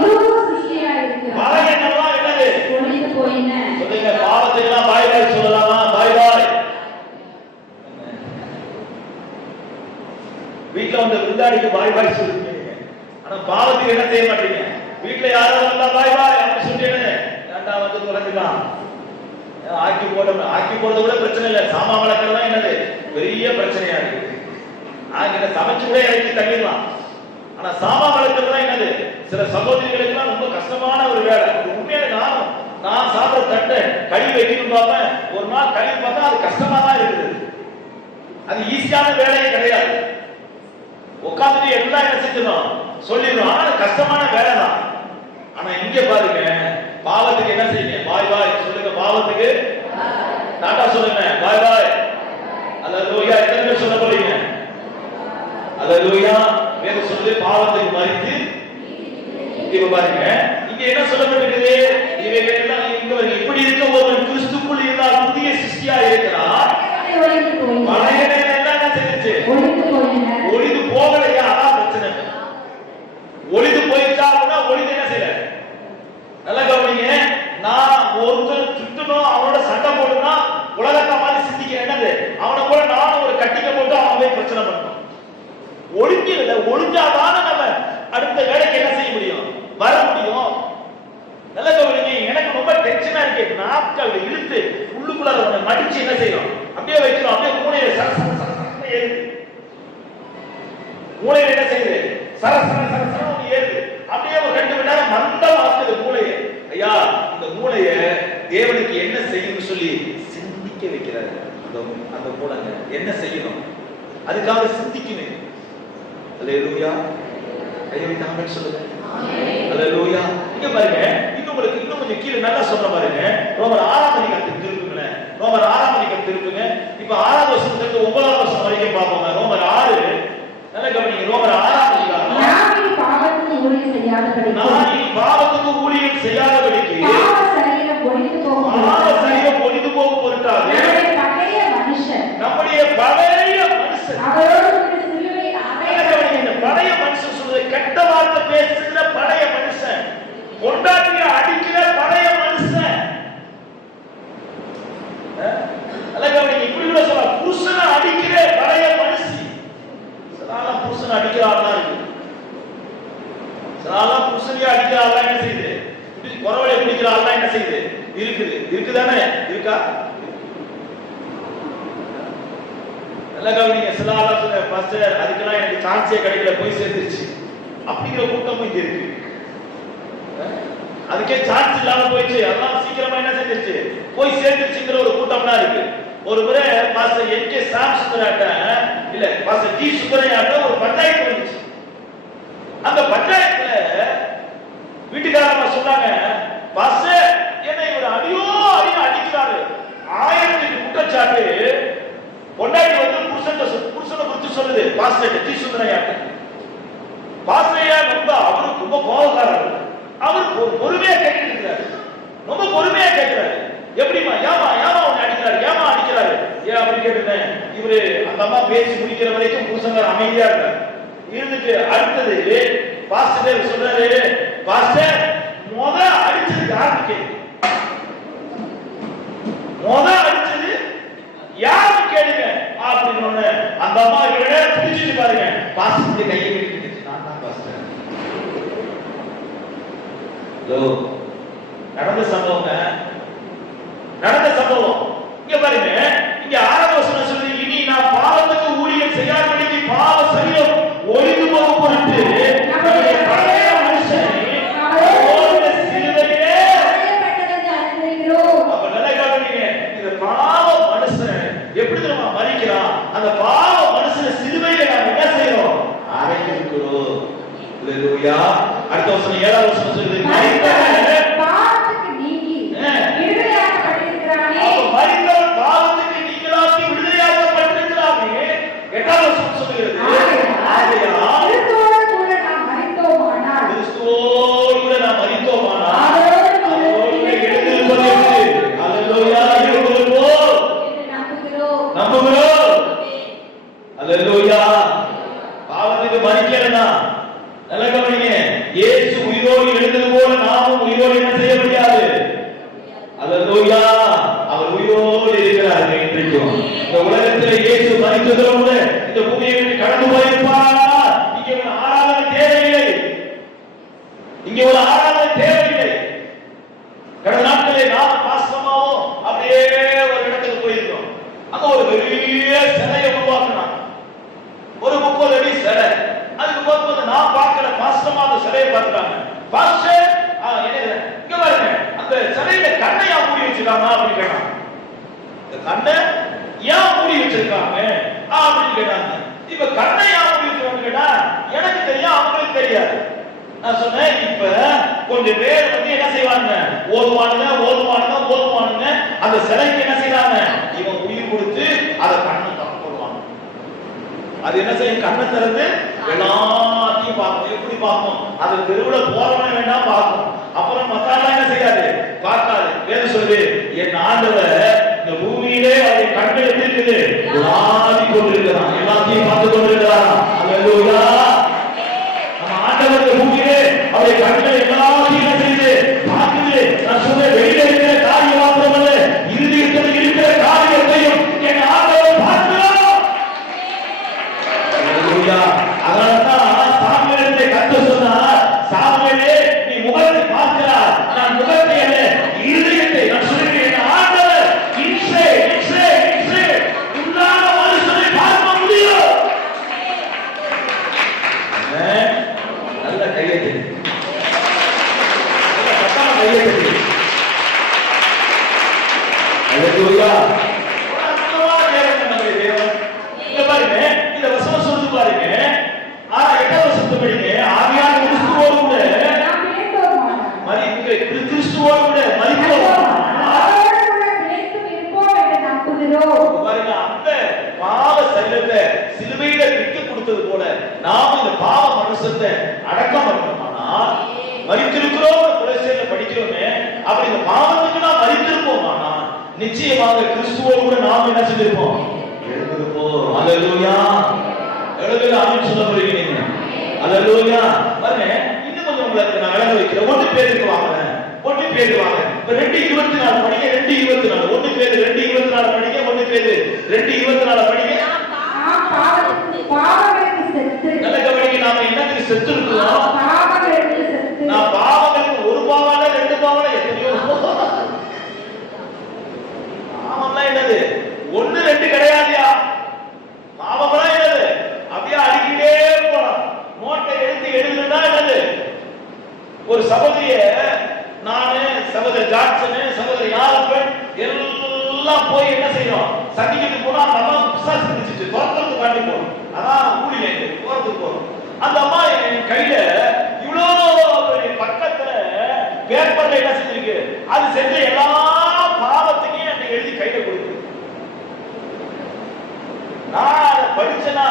பழையனெல்லாம் என்னது? ஒழிந்து போயின. சொல்லுங்க, பாவத்துக்கெல்லாம் பாய் பாய் சொல்லலாமா? பாய் பாய். வீட்டுல வந்து விருந்தாடிக்கு பாய் பாய் சொல்லுங்க, ஆனா பாவத்துக்கு என்ன செய்ய மாட்டீங்க? வீட்டுல யாரும் வந்தா பாய் பாய் அப்படின்னு சொல்லிட்டு ஏன்டா வந்து குறைஞ்சுக்கலாம், ஆக்கி போடுறத கூட பிரச்சனை இல்லை, சாமா வளர்க்கறதா என்னது பெரிய பிரச்சனையா இருக்கு. ஆகிட்ட சமைச்சு கூட இறக்கி தள்ளிடலாம், ஆனா சாமா வளர்க்கறதா என்னது சில சகோதரிகளுக்கு ரொம்ப கஷ்டமான ஒரு வேலை. உண்மையில நான் சாப்பிட தட்டை கழுவி வைக்கணும் பார்ப்பேன், ஒரு நாள் கழுவி பார்த்தா அது கஷ்டமா தான் இருக்குது. அது ஈஸியான வேலையே கிடையாது. உட்காந்துட்டு எல்லாம் என்ன செஞ்சிடும் சொல்லிடும், ஆனா அது கஷ்டமான வேலை தான். ஆனா இங்க பாருங்க, பாவத்துக்கு என்ன செய்யுங்க? பாய் பாய் சொல்லுங்க. பாவத்துக்கு டாடா சொல்லுங்க, பாய் பாய். அல்லேலூயா. எத்தனை பேர் சொல்ல போறீங்க? அல்லேலூயா. வேற சொல்லு, பாவத்துக்கு மரித்து. இப்ப பாருங்க, இங்க என்ன சொல்லப்பட்டிருக்குது? இவைகள் எல்லாம் இங்க வருது. இப்படி இருக்க ஒருவன் கிறிஸ்துவுக்குள் இருந்தால் புதிய சிருஷ்டியா இருக்கிறார். பழையன எல்லாம் என்ன செஞ்சுச்சு? ஒளிந்து போகலையா? அதான் பிரச்சனை. ஒளிந்து போயிடுச்சா அப்படின்னா ஒளிந்து என்ன செய்யல? நல்லா கவனிங்க. நான் ஒருத்தர் சுட்டணும், அவனோட சண்டை போடணும்னா உலகத்தை மாதிரி சிந்திக்க என்னது? அவனை கூட நானும் ஒரு கட்டிக்க போட்டு அவன் போய் பிரச்சனை பண்ணணும். ஒளிஞ்சிடல. ஒளிஞ்சாதான நம்ம அடுத்த வேலைக்கு என்ன செய்ய முடியும்? வர முடியும். நல்ல கவனிங்க. எனக்கு ரொம்ப டென்ஷனா இருக்கு. நாட்கள் இழுத்து உள்ளுக்குள்ள மடிச்சு என்ன செய்யணும்? அப்படியே வைக்கிறோம். அப்படியே மூளையில சரசரன்னு ஏறுது. மூளையில என்ன செய்யுது? சரசரன்னு ஏறுது. அப்படியே ஒரு 2 மணி நேரம் மந்தம் ஆக்குது மூளையை. ஐயா, இந்த மூளையை தேவனுக்கு என்ன செய்யணும்னு சொல்லி சிந்திக்க வைக்கிறாரு. அந்த மூளைங்க என்ன செய்யணும் அதுக்காக சிந்திக்கணும். அல்லேலூயா. கையை தாங்கன்னு சொல்லுங்க. அல்லேலூயா. இங்க பாருங்க, இன்னும் கொஞ்சம் கீழே நல்லா சொல்ற பாருங்க. ரோமர் 6ஆம் அதிகாரத்துக்கு திருப்புங்களேன். ரோமர் 6ஆம் அதிகாரம் திருப்புங்க. இப்ப 6வது வசனத்துக்கு 9வது வசனம் வரைக்கும் பார்ப்போம். ரோமர் 6 நல்லா கவனிங்க. ரோமர் 6ஆம் அதிகாரம். நான் இனி பாவத்துக்கு ஊழியம் செய்யாதபடிக்கு பாவ சரீரம் ஒழிந்து போகும் பொருட்டாக நம்முடைய பழைய மனுஷன் பழைய மனுஷன் சொல்றது கெட்ட வார்த்தை பேசுகிற பழைய மனுஷன், கொண்டாட்டிய அடிக்கிற பழைய மனுஷன், இப்படி கூட சொல்ல புருஷனை அடிக்கிற பழைய மனுஷி. சதாலாம் புருஷனை அடிக்கிறாள் இருக்கு. சதாலாம் புருஷனையே அடிக்கிறாள் என்ன செய்யுது? குறவளை பிடிக்கிறாள் என்ன செய்யுது? இருக்குதானே? இருக்கா? நல்ல கவனிங்க. சில ஆளா சொல்ல பாஸ்டர் அதுக்கெல்லாம் எனக்கு சான்ஸே கிடைக்கல, போய் சேர்ந்துருச்சு அப்படிங்கிற கூட்டமும் இங்க இருக்கு. அதுக்கே சான்ஸ் இல்லாம போயிடுச்சு, அதெல்லாம் சீக்கிரமா என்ன செஞ்சிருச்சு? போய் சேர்ந்துருச்சுங்கிற ஒரு கூட்டம்லாம் இருக்கு. ஒரு முறை பாஸ்டர் என்.கே. சாம் சுந்தராட்ட இல்ல பாஸ்டர் ஜி சுந்தரையாட்ட ஒரு பஞ்சாயத்து வந்துச்சு. அந்த பஞ்சாயத்துல வீட்டுக்காரமா சொன்னாங்க, பாஸ்டர் என்னை ஒரு அடியோ அடிக்கிறாரு, 1000 குற்றச்சாட்டு. பொண்டாட்டி வந்து புருஷனை குறித்து சொல்லுது பாஸ்டர் ஜி சுந்தரையாட்ட. பாஸ்டரையா அவரு ரொம்ப கோபக்காரர். அவரு பொறுமையா கேட்டுட்டு இருக்கிறாரு, ரொம்ப பொறுமையா கேட்கிறாரு. எப்படிமா ஏமா உன்னை அடிக்கிறாரு, ஏமா அடிக்கிறாரு ஏன் அப்படின்னு கேட்டுட்டேன். இவரு அந்த அம்மா பேசி முடிக்கிற வரைக்கும் புருஷங்கார அமைதியா இருக்காரு. இருந்துட்டு அடுத்தது பாஸ்டர் சொல்றாரு, பாஸ்டர் அடிச்சது யாருக்கு கேள்வி? அடிச்சது யாருக்கு கேளுங்க அப்படின்னு அந்த அம்மா இவர பிடிச்சிட்டு பாருங்க. பாஸ்டர் கையை கட்டிட்டு நான் தான் பாஸ்டர். நடந்த சம்பவம் இங்க பாருங்க. இங்க 6வது வசனம் சொல்லுது, இனி நான் பாவத்துக்கு ஊழியம் செய்யாதபடிக்கு பாவ சரீரம் ஒழிந்து போகும் பொருட்டு நம்முடைய பழைய மனுஷனை சிலுவையிலே அப்ப நல்லா கவனிங்க. இந்த பாவ மனுஷன் எப்படி தெரியுமா மரிக்கிறான்? அந்த பாவ மனுஷனை சிலுவையில நாம் என்ன செய்யறோம்? அறைக்கிறோம். அல்லேலூயா. அடுத்த வசனம் 7வது வசனம் சொல்லுது, மரித்தவன் பாவத்துக்கு நீங்களாக்கி விடுதலையாக்கப்பட்டிருக்கிறானே. அல்லேலூயா. பாவத்துக்கு மரிக்கலனா நல்ல கவனிங்க, இயேசு உயிரோடு எழுந்தது போல நாமும் உயிரோடு என்ன செய்ய முடியாது. அல்லேலூயா. அவர் உயிரோடு இருக்கிறார் இன்றைக்கும். இந்த உலகத்திலே இயேசு மரித்ததோடு கூட இந்த பூமியை விட்டு கடந்து போயிருப்பாரா? இங்கே ஒரு ஆராதனை தேவையில்லை. இங்கே ஒரு ஆராதனை தேவையில்லை. கடந்த நாட்களே நாம் பாஸ்டமாவும் அப்படியே ஒரு இடத்துக்கு போயிருக்கோம். அங்க ஒரு பெரிய சிலையை உருவாக்கினாங்க. ஒரு 30 அடி சிலை. அதுக்கு போகும்போது நான் பார்க்கிற பாஸ்டமா அந்த சிலையை பார்க்கிறாங்க. பாஸ்டர் இங்க பாருங்க, அந்த சிலையில கண்ணையா மூடி வச்சிருக்காங்க அப்படின்னு கேட்டாங்க. இந்த கண்ணை ஏன் மூடி வச்சிருக்காங்க அப்படின்னு கேட்டாங்க. இப்ப கண்ணையா மூடி வச்சிருக்காங்க கேட்டா எனக்கு தெரியும், அவங்களுக்கு தெரியாது. நான் சொன்னேன், இப்ப கொஞ்சம் பேர் என்ன செய்வாங்க, ஓதுவானுங்க அந்த சிலைக்கு என்ன செய்யறாங்க, இவன் உயிர் கொடுத்து அதை கண்ணை திறந்து போடுவாங்க. அது என்ன செய்யும், கண்ணை திறந்து எல்லாத்தையும் பார்க்கும். எப்படி பார்க்கும், அது தெருவில் போறவன வேண்டாம் பார்க்கும். அப்புறம் மத்தாலாம் என்ன செய்யாது, பார்க்காது. வேறு சொல்லுது, என் ஆண்டவர் இந்த பூமியிலே அவருடைய கண்கள் எப்படி இருக்குது, ஆதி கொண்டிருக்கிறான், எல்லாத்தையும் பார்த்து கொண்டிருக்கிறான். அல்லேலூயா. நம்ம ஆண்டவர் பூமியிலே அவருடைய கண்கள் எல்லாத்தையும் என்ன செய்யுது, பார்க்குது. நான் சொல்ற வெளியில இருக்கிற காரியம் மாத்திரமல்ல, இருதயத்தில் இருக்கிற காரியத்தையும் என் ஆண்டவர் பார்க்கிறார். அல்லேலூயா. அதனால்தான் சாமுவேலை கர்த்தர் சொன்னார், சாமுவேலே நீ முகத்தை பார்க்கிறார், நான் முகத்தை அல்ல இருதயத்தை. நான் சொல்கிறேன், என் ஆண்டவர் இன்சே உண்டான மனுஷனை பார்க்க முடியும். நல்ல கையெழுத்து, நல்ல சத்தமா கையெழுத்து. அல்லேலூயா. இங்க பாருங்க, இந்த வசனம் சொல்லுது பாருங்க. 8வது வசனத்தை படிங்க. ஆவியான கிறிஸ்துவோடு கூட கிறிஸ்துவோடு கூட மரித்தோம். பாருங்க, அந்த பாவ சரீரத்தை சிலுவையில விட்டு கொடுத்தது போல நாம் இந்த பாவ மனுஷத்தை அடக்கம் பண்ணோம்னா மரித்திருக்கிறோம். கொலோசியர்ல படிக்கிறோமே, அப்படி இந்த பாவத்துக்கு நாம் மரித்திருப்போமானா நிச்சயமாக கிறிஸ்துவோடு கூட நாம் என்ன செஞ்சிருப்போம், எழுந்திருப்போம். அல்லேலூயா. எழுதுல ஆமென் சொல்ல போறீங்க. அல்லேலூயா. பாருங்க, இன்னும் கொஞ்சம் உங்களுக்கு நான் விளங்க வைக்கிறேன். 1 பேருக்கு வாங்க. இப்ப 2:24 படிங்க. 2:24 1 பேர் 2:24 படிங்க. 1 பேர் 2:24 படிங்க. நல்ல கவனிங்க, நாம என்னத்துக்கு செத்து இருக்கிறோம்? நான் பாவங்களுக்கு ஒரு பாவால 2 பாவால எத்தனையோ பாவம்லாம் என்னது 1 2 கிடையாதுயா. பாவம்லாம் என்னது அப்படியே அடிக்கிட்டே போலாம். நோட்டை எழுதுனா என்னது, ஒரு சகோதரிய நானு, சகோதரர் ஜாக்சன், சகோதரர் யாரப்பன் எல்லாம் போய் என்ன செய்யறோம், சந்திக்கிறதுக்கு போனா அந்த அம்மா பிசாசு பிடிச்சிட்டு தோட்டத்துக்கு காட்டி போறோம். அதான் கூலிங்க தோட்டத்துக்கு போறோம். அந்த அம்மா என் கையில இவ்வளவு பக்கத்துல பேப்பர்ல என்ன செஞ்சிருக்கு, அது செஞ்ச எல்லா பாவத்தையும் எனக்கு எழுதி கையில கொடுக்கு. நான் அதை படிச்சேன்னா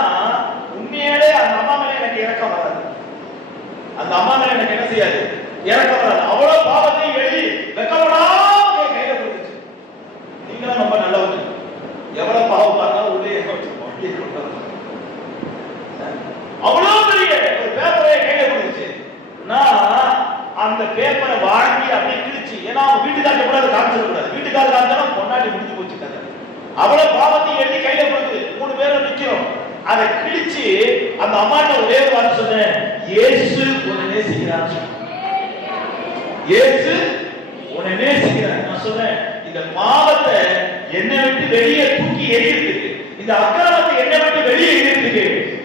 உண்மையிலே அந்த அம்மா மேல எனக்கு இறக்கம் வராது. அந்த அம்மா மேல எனக்கு என்ன செய்யாது, இறக்கம் வராது. அவ்வளவு பாவத்தையும் எழுதி வெக்கப்படாம என் கையில கொடுத்துச்சு. நீங்களும் ரொம்ப நல்லவங்க. எவ்வளவு பாவம் பார்த்தாலும் உள்ளே அவ்வளவு பெரிய ஒரு பேப்பரை கையில கொடுத்துச்சு. நான் அந்த பேப்பரை வாங்கி அப்படியே கிழிச்சு, ஏன்னா அவங்க வீட்டுக்காரங்க கூட அதை காமிச்சிடக்கூடாது. வீட்டுக்காரர் காமிச்சா பொண்டாட்டி முடிஞ்சு போச்சு கதை. அவ்வளவு பாவத்தையும் எழுதி கையில கொடுத்து 3 பேரும் நிக்கிறோம். அதை கிழிச்சு அந்த அம்மாட்ட ஒரே வார்த்தை சொன்னேன், இயேசு உன்னை நேசிக்கிறார். இயேசு உன்னை நேசிக்கிறார். நான் சொன்னேன், இந்த பாவத்தை என்னை விட்டு வெளியே தூக்கி எறியறதுக்கு, இந்த அக்கிரமத்தை என்னை விட்டு வெளியே எறியறதுக்கு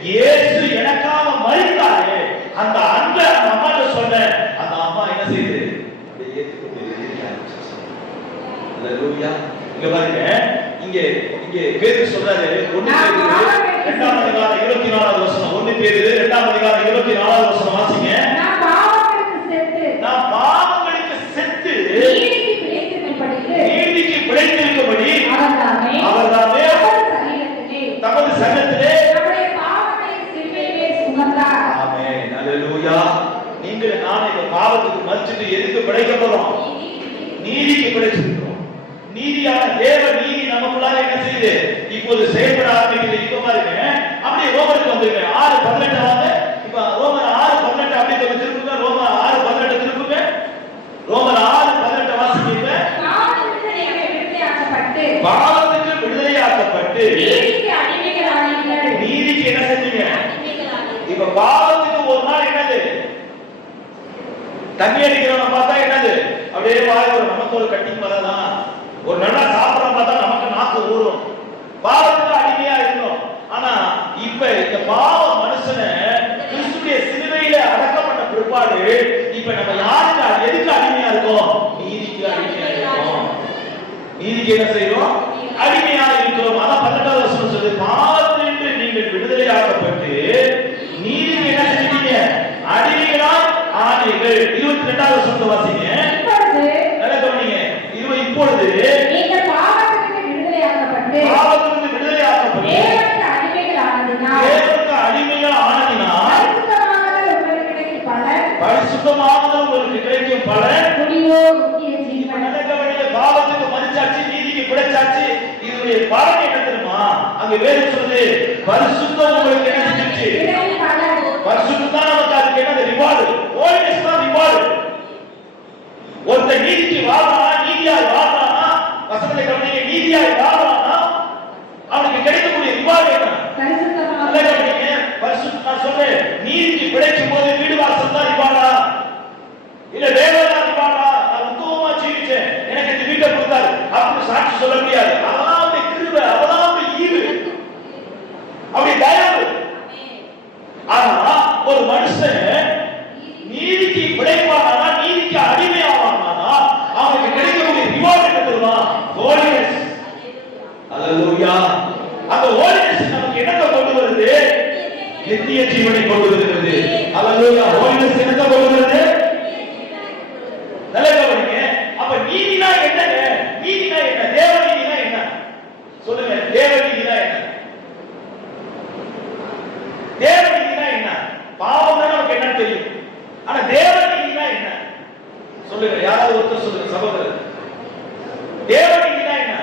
இயேசு எனக்காக மரித்தாரே, அந்த அன்பை அந்த அம்மாட்ட சொன்னேன். அந்த அம்மா என்ன செய்யுது, அப்படியே ஏத்துக்கொண்டு எரிய ஆரம்பிச்சு. அல்லேலூயா. இங்க பாருங்க, இங்க பேதுரு சொல்றாரு, 1 பேதுரு 2ஆம் அதிகாரம் 24வது வசனம். 1 பேதுரு 2ஆம் அதிகாரம் 24வது வசனம் வாசிங்க. நான் பாவங்களுக்கு செத்து நீதிக்கு பிழைத்திருக்கும்படி அவர்தாமே தமது சரீரத்திலே ஆமென். அல்லேலூயா. நீங்கள் நான் இந்த பாவத்துக்கு மரிச்சிட்டு எதுக்கு பிழைக்கப்படுறோம்? நீதிக்கு பிழைச்சிருக்கிறோம். நீதியான தேவ நீதி நமக்குள்ளாக என்ன செய்யுது, இப்போது செயல்பட ஆரம்பிக்குது. இப்ப பாருங்க, அப்படியே ரோமருக்கு வந்துருங்க. 6:18 வாங்க. இப்ப ரோமர் 6:18 அப்படியே கொஞ்சம் திருப்புங்க. ரோமர் 6:18 திருப்புங்க. ரோமர் 6:18 வாசிங்க. பாவத்துக்கு விடுதலையாக்கப்பட்டு நீதிக்கு என்ன செஞ்சீங்க? இப்ப பாவத்துக்கு ஒரு நாள் என்னது? தண்ணி அடிக்கிறவன பார்த்தா என்னது? அப்படியே வாய் நமக்கு ஒரு கட்டிங் வரலாம். ஒரு நல்லா சாப்பிட பார்த்தா நமக்கு நாக்கு ஊறும். பாவத்துக்கு அடிமையா இருந்தோம். ஆனா இப்ப இந்த பாவ மனுஷனை கிறிஸ்துவின் சிலுவையில அடக்கப்பட்ட பிற்பாடு இப்ப நம்ம யாருக்கு எதுக்கு அடிமையா இருக்கோம்? நீதிக்கு அடிமையா இருக்கோம். நீதிக்கு என்ன செய்யறோம்? அடிமையா இருக்கிறோம். அதான் 18வது வசனம் சொல்லுது, பாவத்திலிருந்து நீங்கள் விடுதலையாக்கப்பட்டு நீதிக்கு என்ன செஞ்சீங்க? அடிமைகளாய் ஆனீர்கள். 22வது வசனத்தை வாசிங்க. நல்லா கவனிங்க. இப்பொழுது நீங்கள் பாவத்திலிருந்து விடுதலையாக்கப்பட்டு தேவனுக்கு அடிமைகள் ஆனதினால் பரிசுத்தமானது உங்களுக்கு கிடைக்கும் பலன் முடிவோ நித்திய ஜீவன். நல்ல கவனிங்க. பாவத்துக்கு மரிச்சாச்சு, நீதிக்கு பிழைச்சாச்சு. இதனுடைய பலன் என்ன தெரியுமா? அங்க வேதம் சொல்லுது, பரிசுத்தம் உங்களுக்கு என்ன செஞ்சுச்சு? பரிசுத்தம் தான் நமக்கு அதுக்கு என்னது? ரிவார்டு. ஹோலினஸ் தான் ரிவார்டு. ஒருத்தர் நீதிக்கு வாழ்றானா, நீதியாய் வாழ்றானா, வசனத்தை கவனிங்க, நீதியாய் வாழ்றானா அவனுக்கு கிடைக்கக்கூடிய ரிவார்டு என்ன? நல்ல கவனிங்க. பரிசுத்தம் நான் சொல்றேன், நீதிக்கு பிழைக்கும் போது வீடு வாசல் தான் ரிவார்டா? இல்ல தேவனா ரிவார்டா? நான் உத்தமமா ஜீவிச்சேன், எனக்கு இந்த வீட்டை கொடுத்தாரு அப்படின்னு சாட்சி சொல்ல முடியாது. அதாவது கிருபை, அதாவது ஈவு, அப்படி தயவு. ஆனா ஒரு மனுஷன் நீதிக்கு பிழைப்பானா, நீதிக்கு அடிமையாவானா, அவனுக்கு கிடைக்கக்கூடிய ரிவார்டு என்ன தெரியுமா? ஹோலினஸ். அல்லேலூயா. அந்த ஹோலினஸ் நமக்கு என்னத்தை கொண்டு வருது? நித்திய ஜீவனை கொண்டு வருகிறது. அல்லேலூயா. ஹோலினஸ் என்னத்தை கொண்டு வருது? நல்ல கவனிங்க. அப்ப நீதினா என்னங்க? நீதினா என்ன? தேவ நீதினா என்ன? சொல்லுங்க. தேவ நீதினா என்ன? தேவ நீதினா என்ன? பாவம் தான் நமக்கு என்ன தெரியும். ஆனா தேவ நீதினா என்ன? சொல்லுங்க. யாராவது ஒருத்தர் சொல்லுங்க சகோதரர். தேவ நீதினா என்ன?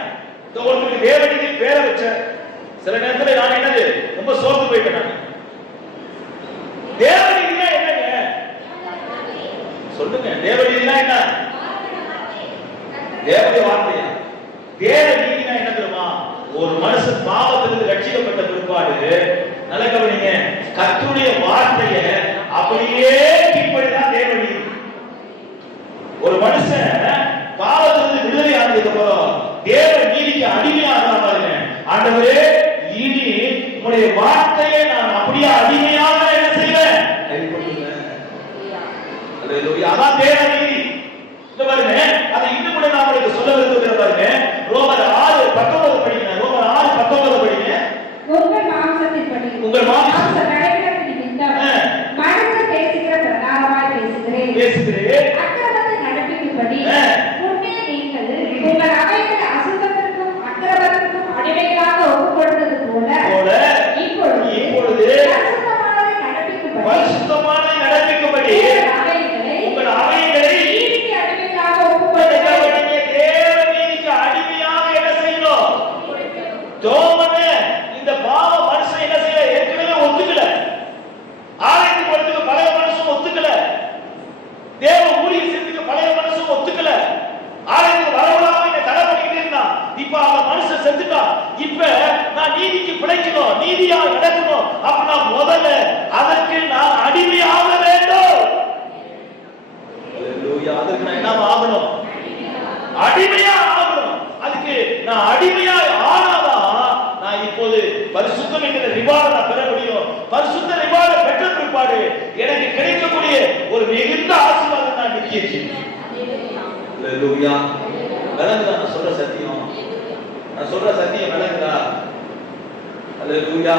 ஒருத்தருக்கு தேவ நீதி பேரை வச்ச சில நேரத்துல நான் என்னது ரொம்ப சோர்ந்து போயிட்டேன். நான் தேவ நீதினா என்னங்க? சொல்லுங்க. தேவ நீதினா என்ன? தேவனுடைய வார்த்தையா? தேவ நீதினா என்ன தெரியுமா? ஒரு மனுஷன் பாவத்திலிருந்து ரட்சிக்கப்பட்ட பிற்பாடு நல்ல கவனிங்க, கர்த்தருடைய வார்த்தையை அப்படியே கீழ்ப்படிதான் தேவ நீதி. ஒரு மனுஷன் பாவத்திலிருந்து விடுதலை ஆனதுக்கு அப்புறம் தேவ நீதிக்கு அடிமையாக பாருங்க. ஆண்டவரே, இனி உங்களுடைய வார்த்தையை நான் அப்படியே அடிமையாக என்ன செய்வேன்? கைப்பற்றுவேன். அல்லேலூயா. அதான் தேவ நீதி. இந்த பாருங்க, அதை இன்னும் கூட நான் உங்களுக்கு சொல்ல விரும்புகிறேன். பாருங்க, ரோமர் 6:19 படிங்க. ரோமர் 6:19 படிங்க. உங்கள் மாம்சத்தின்படி உங்கள் மாம்ச நடைமுறைக்கு நிமித்தம் மனதில் பேசுகிற பிரகாரமாய் பேசுகிறேன். அக்கிரமத்தை நடப்பிக்கும்படி முன்னே நீங்கள் உங்கள் அவைகளை அசுத்தத்திற்கும் அக்கிரமத்திற்கும் அடிமைகளாக ஒப்புக் கொடுத்தது போல இப்பொழுது பரிசுத்தமானதை நடப்பிக்கும்படி உங்கள் அவைகளை நீதிக்கு அடிமைகளாக ஒப்புக் கொடுங்க. தேவ நீதிக்கு அடிமையாக என்ன செய்யணும்? தோமனே இந்த பாவ மனுஷன் என்ன செய்யல? ஏற்கனவே ஒத்துக்கல. ஆலயத்துக்கு போறதுக்கு பழைய மனுஷன் ஒத்துக்கல. தேவ ஊழியம் செய்யறதுக்கு பழைய மனுஷன் ஒத்துக்கல. ஆலயத்துக்கு வரவழாம என்ன தடை பண்ணிக்கிட்டே இருந்தான். இப்ப அந்த மனுஷன் செத்துட்டான். இப்ப நான் நீதிக்கு பிழைக்கணும், நீதியா நடக்கணும் அப்படின்னா முதல்ல அதற்கு நான் அடிமையாக வேண்டும். அல்லேலூயா. அதுக்கு நான் என்ன ஆகணும்? அடிமையா ஆகணும். அதுக்கு நான் அடிமையா ஆனாதான் நான் இப்போது பரிசுத்தம் என்கிற ரிவார்டை நான் பெற முடியும். பரிசுத்த ரிவார்டை பெற்ற பிற்பாடு எனக்கு கிடைக்கக்கூடிய ஒரு மிகுந்த ஆசீர்வாதம் நான் நித்திய ஜீவன். அல்லேலூயா. விளங்குதா நான் சொல்ற சத்தியம்? நான் சொல்ற சத்தியம் விளங்குதா? அல்லேலூயா.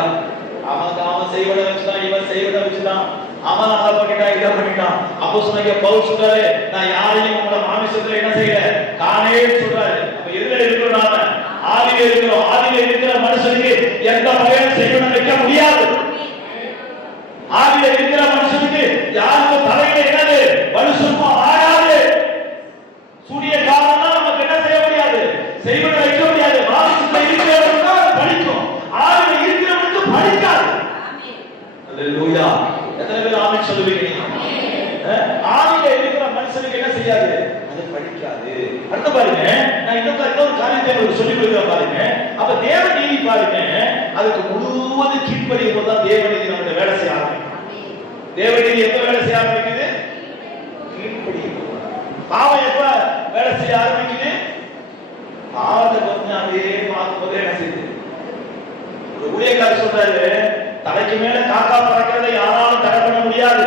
அவன் செய்வதை வச்சுதான், இவன் செய்வதை வச்சுதான், அவன் அதை பண்ணிட்டான், இதை பண்ணிட்டான். அப்போ சொன்னாங்க, பவுல் சொல்றாரு, நான் யாரையும் உங்களோட மாமிசத்துல என்ன செய்யல காணே சொல்றாரு. அப்ப எதுல இருக்கிறோம்? நாம ஆவியில இருக்கிறோம். ஆவியில இருக்கிற மனுஷனுக்கு எந்த பயனும் செய்யணும் வைக்க முடியாது. ஆவியில இருக்கிற மனுஷனுக்கு யாருக்கும் தலையில என்னது மனுஷனுக்கும் ஆடாது. சூரிய காலம்னா நமக்கு என்ன செய்ய முடியாது? செய்வதை வைக்க முடியாது. மாமிசத்துல இருக்கிறவனுக்கு படிக்கும், ஆவியில இருக்கிறவனுக்கு படிக்காது. அல்லேலூயா. எத்தனை பேர் ஆமென் சொல்லுவீங்க? ஆவியில இருக்கிற மனுஷனுக்கு என்ன செய்யாது? அது படிக்காது. அடுத்து பாருங்க, நான் இன்னொரு காரியத்தை உங்களுக்கு சொல்லிக் கொடுக்கிறேன் பாருங்க. அப்ப தேவ நீதி பாருங்க, அதுக்கு முழுவதும் கீழ்ப்படியும் போது தான் தேவ நீதி நம்மளுடைய வேலை செய்ய ஆரம்பிக்கும். தேவ நீதி எப்ப வேலை செய்ய ஆரம்பிக்குது? கீழ்ப்படியும். பாவம் எப்ப வேலை செய்ய ஆரம்பிக்குது? பாவத்தை கொஞ்சம் அப்படியே பார்க்கும் போதே என்ன செய்யுது? ஒரு ஊழியக்காரர் சொல்றாரு, தலைக்கு மேல காக்கா பறக்கிறதை யாராலும் தடை பண்ண முடியாது,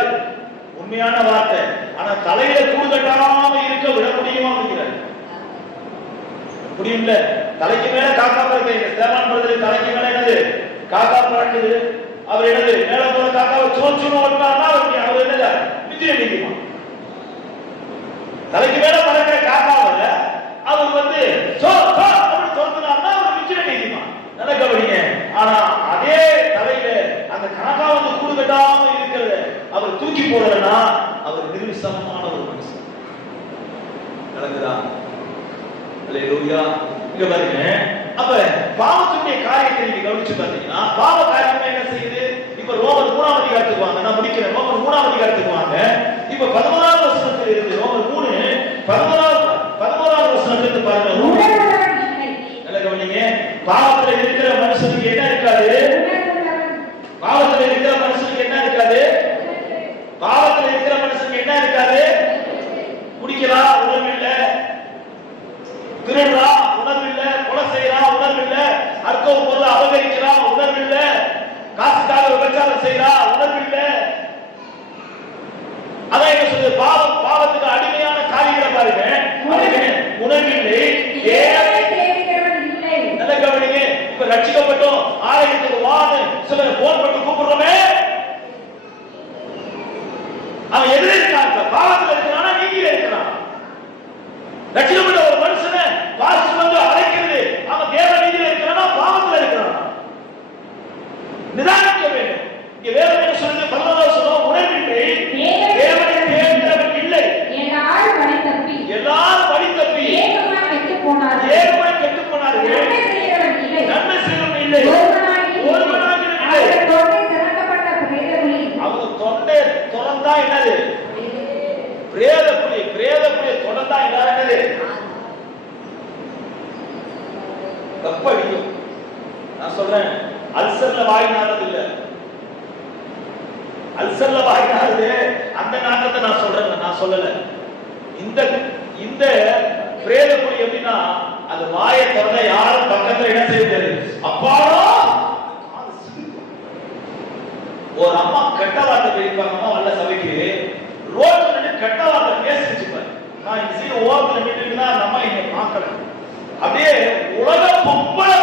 உண்மையான வார்த்தை. ஆனா தலையில கூடு கட்டாம இருக்க விட முடியுமா அப்படிங்கிறார். முடியும்ல? தலைக்கு மேல காக்கா பறக்குது. சேவான் பிரதர் தலைக்கு மேல என்னது? காக்கா பறக்குது. அவர் என்னது? மேல போற காக்காவை சோச்சுன்னு ஓட்டினார்னா அவர் என்னது? மிதிய நீதிமா. தலைக்கு மேல பறக்கிற காக்காவில அவர் வந்து சோ சோ அப்படின்னு சொல்றாருன்னா அவர் மிதிய நீதிமா. நல்ல கவனிங்க. ஆனா அதே தலையில அந்த காக்கா வந்து கூடு கட்டாம இருக்கிறத அவர் தூக்கி போடலன்னா அவர் நிர்விசமமான ஒரு மனுஷன். நடக்குதா? அல்லேலூயா. இங்க பாருங்க, அப்ப பாவத்துடைய காரியத்தை நீங்க கவனிச்சு பார்த்தீங்கன்னா, பாவ காரியம் என்ன செய்யுது? இப்ப ரோமர் 3ஆம் அதிகாரத்துக்கு வாங்க. நான் முடிக்கிறேன். ரோமர் 3ஆம் அதிகாரத்துக்கு வாங்க. இப்ப 11ஆம் வசனத்தில் இருந்து ரோமர் 3 11ஆம் வசனத்துக்கு பாருங்க. நல்ல கவனிங்க. பாவத்துல இருக்கிற மனுஷனுக்கு என்ன இருக்காது? பாவத்துல இருக்கிற மனுஷனுக்கு என்ன இருக்காது? பாவத்துல இருக்கிற மனுஷனுக்கு என்ன இருக்காது? குடிக்கிறா, உணர்வு இல்ல. திருடுறா, உணர்வு இல்ல. கொலை செய்யறா, உணர்வு இல்ல. அடுத்தவங்க பொருளை அபகரிக்கிறா, உணர்வு இல்ல. காசுக்காக விபச்சாரம் செய்யறா, உணர்வு இல்ல. அதான் என்ன சொல்லுது? பாவத்துக்கு அடிமையான காரியங்களை பாருங்க. உணர்வில்லை. நல்ல கவனிங்க. இப்ப ரட்சிக்கப்பட்டோம், ஆலயத்துக்கு வான்னு சிலர் போன் பண்ணி கூப்பிடுறோமே, அவன் எதிரே இருக்கான். பாவத்தில் இருக்கிறானா, நீதியில இருக்கிறான். ரட்சிக்கப்பட்ட ஒரு மனுஷனை பாஸ்டர் வந்து அழைக்கிறது, அவன் தேவ நீதியில இருக்கிறானா, பாவத்தில் இருக்கிறான். நிதானிக்க வேண்டும். இங்க வேதம் என்ன சொல்லுது? 11ஆம் வசனம், உணர்வில்லை, தேவனை தேடுகிறவன் இல்லை. எல்லாரும் வழி தப்பி ஏகமாய் கெட்டுப் போனார்கள். நன்மை செய்கிறவன் இல்லை, ஒருவனாகிலும் இல்லை. அவங்க தொண்டை திறந்தா என்னது? பிரேத புலி திறந்தா என்னது? தப்படிக்கும். நான் சொல்றேன், அல்சர்ல வாய் நாடுறது இல்ல. அல்சர்ல வாய் நாடுது அந்த நாட்டத்தை நான் சொல்றேன், நான் சொல்லல. இந்த பிரேத புலி எப்படின்னா, அது வாயை திறந்த யாரும் பக்கத்துல என்ன செய்யாது. அப்பாடா ஒரு அம்மா கெட்ட வார்த்தை பேசிப்பாங்க. அம்மா வல்ல சபைக்கு ரோட்ல நின்று கெட்ட வார்த்தை பேசிச்சுப்பாரு. நான் இந்த சீன் ஓரத்துல நின்றுனா நம்ம இங்க பார்க்கல. அப்படியே உலக பொம்பளை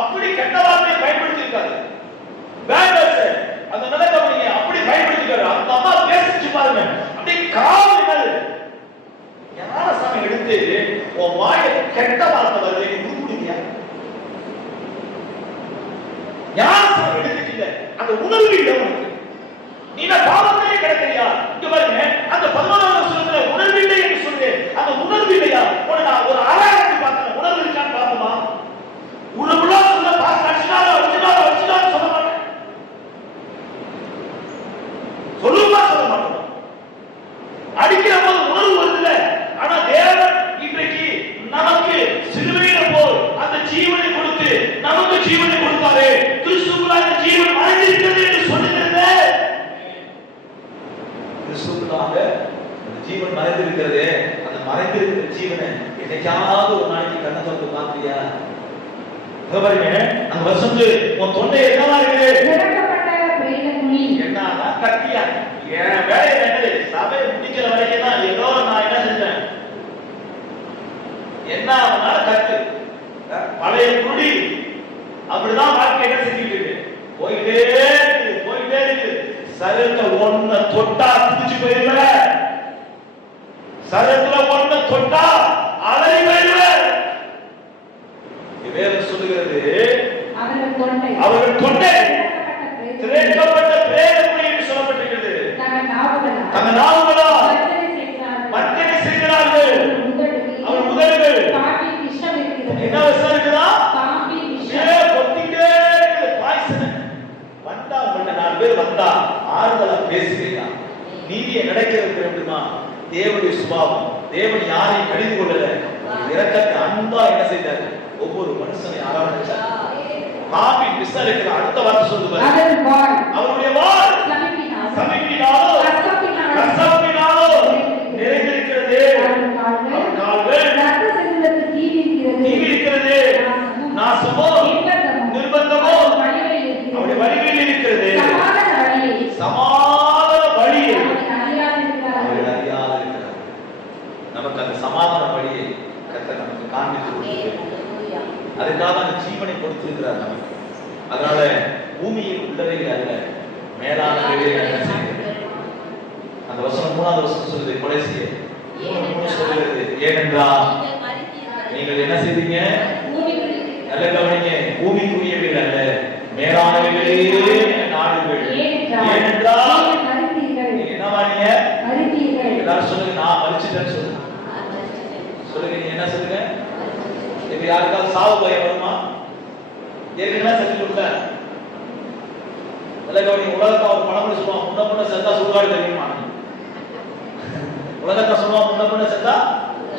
அப்படி கெட்ட வார்த்தையை பயன்படுத்தி இருக்காரு. வேண்டஸ் அந்த நிலைமை அப்படி பயன்படுத்திருக்காரு. அந்த அம்மா பேசிச்சு பாருங்க. அப்படியே கால் என்னது ஞானசாமி எடுத்து உன் வாயை கெட்ட வார்த்தை வருது முடியா ஞானசாமி எடுத்துட்டு அந்த உணர்வு இல்லை உனக்கு. நீ பாவத்திலே கிடக்கிறியா? இங்க பாருங்க, அந்த 11ஆம் வசனத்துல உணர்வு இல்லை என்று சொல்லு. அந்த உணர்வு இல்லையா? உனக்கு நான் ஒரு ஆராய்ச்சி பார்த்தேன், உணர்வு இருக்கான்னு பார்ப்போமா? உள்ளுக்குள்ள சொல்ல பாஸ் அடிச்சுனாலும் சொல்ல மாட்டேன், சொல்லுமா சொல்ல மாட்டோம். அடிக்கிற போது உணர்வு வருதுல. ஆனா தேவன் இன்றைக்கு நமக்கு சிலுவையில போய் அந்த ஜீவனை கொடுத்து நமக்கு ஜீவனை கொடுத்தாரே. கிறிஸ்துவுக்குள்ள அந்த ஜீவன் மறைந்திருக்கிறது என்று சொல்லுகிறது. கிறிஸ்துவுக்குள்ளாக அந்த ஜீவன் மறைந்திருக்கிறது. அந்த மறைந்திருக்கிற ஜீவனை என்னைக்காவது ஒரு நாளைக்கு கண்ணை திறந்து பார்த்தியா? பாருங்க, அந்த வசந்து உன் தொண்டை என்னவா இருக்குது? என்னன்னா கத்தியா? என் வேலை என்னது? சபையை முடிக்கிற வரைக்கும் தான் ஏதோ நான் என்ன செஞ்சேன், என்ன அவனால கத்து பழைய குடி அப்படிதான் வாழ்க்கை என்ன செஞ்சுட்டு இருக்கு, போயிட்டே இருக்கு. சரீரத்தை ஒண்ணு தொட்டா குதிச்சு போயிருவ, சரீரத்துல ஒண்ணு தொட்டா அலறி போயிருவ. வேதம் சொல்லுகிறது, அவர்கள் தொண்டை திரட்டப்பட்ட பிரேத குழி என்று சொல்லப்பட்டிருக்கிறது. தங்கள் நாவுகளால் வஞ்சனை செய்கிறார்கள். அவர் உதடுகள் என்ன விஷயம் இருக்குதா? கொத்திட்டே இருக்குது. பாய்சன் வந்தா உங்கள்ட்ட 4 பேர் வந்தா ஆறுதலா பேசுகிறீங்களா? நீதியை நடக்க வைக்க வேண்டுமா? தேவனுடைய சுபாவம். தேவன் யாரையும் கடிந்து கொள்ளல. இரக்கத்தை அன்பா என்ன செய்தார்? ஒவ்வொரு மனுஷனை அரவணைச்சார். காபின் விசாரிக்கிற அடுத்த வார்த்தை சொல்லுவார், அவருடைய வாள் சமிக்ஞினாலோ கசப்பினாலோ நிறைந்திருக்கிறது, அவர் கால்கள் தீவிரிக்கிறது, நாசமோ நிர்பந்தமோ அவருடைய வழிகளில் இருக்கிறது, சமாதான வழியை அவர்கள் அறியாது இருக்கிறார். நமக்கு அந்த சமாதான வழியை கர்த்தர் நமக்கு காண்பித்து கொடுத்திருக்கிறார். அதுக்காக அந்த ஜீவனை கொடுத்திருக்கிறார் நமக்கு. அதனால பூமியில் உள்ளவைகள் அல்ல, மேலானவைகளை என்ன செய்கிறது? அந்த வசனம் 3வது வசனம் சொல்லுது, கொலை செய்ய 3 சொல்லுகிறது, ஏனென்றால் நீங்கள் என்ன செய்தீங்க? நல்ல கவனிங்க, பூமிக்குரியவைகள் அல்ல, மேலானவைகளே நாடுகள். ஏனென்றால் நீங்க என்ன பண்ணீங்க? எல்லாரும் சொல்லுங்க, நான் மரிச்சிட்டேன்னு சொல்லுங்க. சொல்லுங்க, நீங்க என்ன சொல்லுங்க? இப்ப யாருக்காவது சாவு பயம் வருமா? ஏற்கனவே செஞ்சு கொடுத்த நல்ல கவனிங்க. உலகத்தை அவர் பணம் சொல்லுவான், முன்ன பண்ண செத்தா சுடுகாடு தெரியுமா? உலகத்தை சொல்லுவான், முன்ன பண்ண செத்தா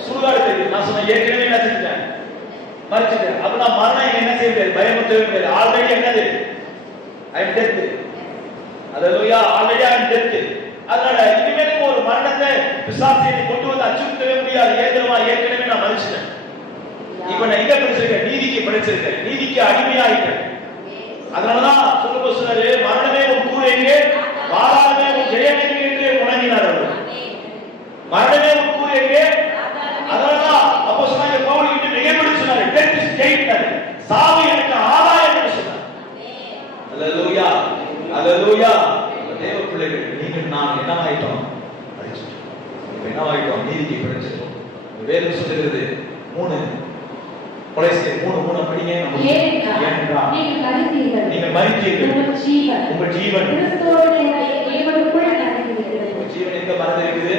சுடுகாடு தெரியும். நான் சொன்ன ஏற்கனவே என்ன செஞ்சுட்டேன்? மறிச்சிட்டேன். அப்படின்னா மரணம் என்ன செய்யுது? பயமுறுத்தவே ஆல்ரெடி என்னது? I am death. Hallelujah, already I am death. அதனால இனிமேல் ஒரு மரணத்தை பிசாசை கொண்டு வந்து அச்சுறுத்தவே முடியாது. ஏற்கனவே நான் மறிச்சிட்டேன். இப்ப நான் எங்க படிச்சிருக்கேன்? நீதிக்கு படிச்சிருக்கேன், நீதிக்கு அடிமையாயிட்டேன். அதனாலதான் சொல்லுறாரு, மரணமே உன் கூறு எங்கே, பாதாளமே உன் ஜெயம் எங்கே என்று முழங்கினார் அவர். மரணமே உன் கூறு எங்கே. அதனாலதான் அப்போ சொன்னாங்க, பவுல் கிட்ட மிகப்படி சொன்னாரு, டெத் இஸ் கெயின், சாவு எனக்கு ஆதாயம் என்று சொன்னார். அல்லேலூயா, அல்லேலூயா. தேவ பிள்ளைகள், நீங்கள் நான் என்னவாயிட்டோம்? படிச்சிட்டோம். இப்ப என்னவாயிட்டோம்? நீதிக்கு படிச்சிட்டோம். வேதம் சொல்லுகிறது 3 கொலை செய்ய 3 படிங்க. ஏனென்றால் நீங்கள் மரித்தீர்கள், உங்கள் ஜீவன் எங்க மறந்திருக்குது?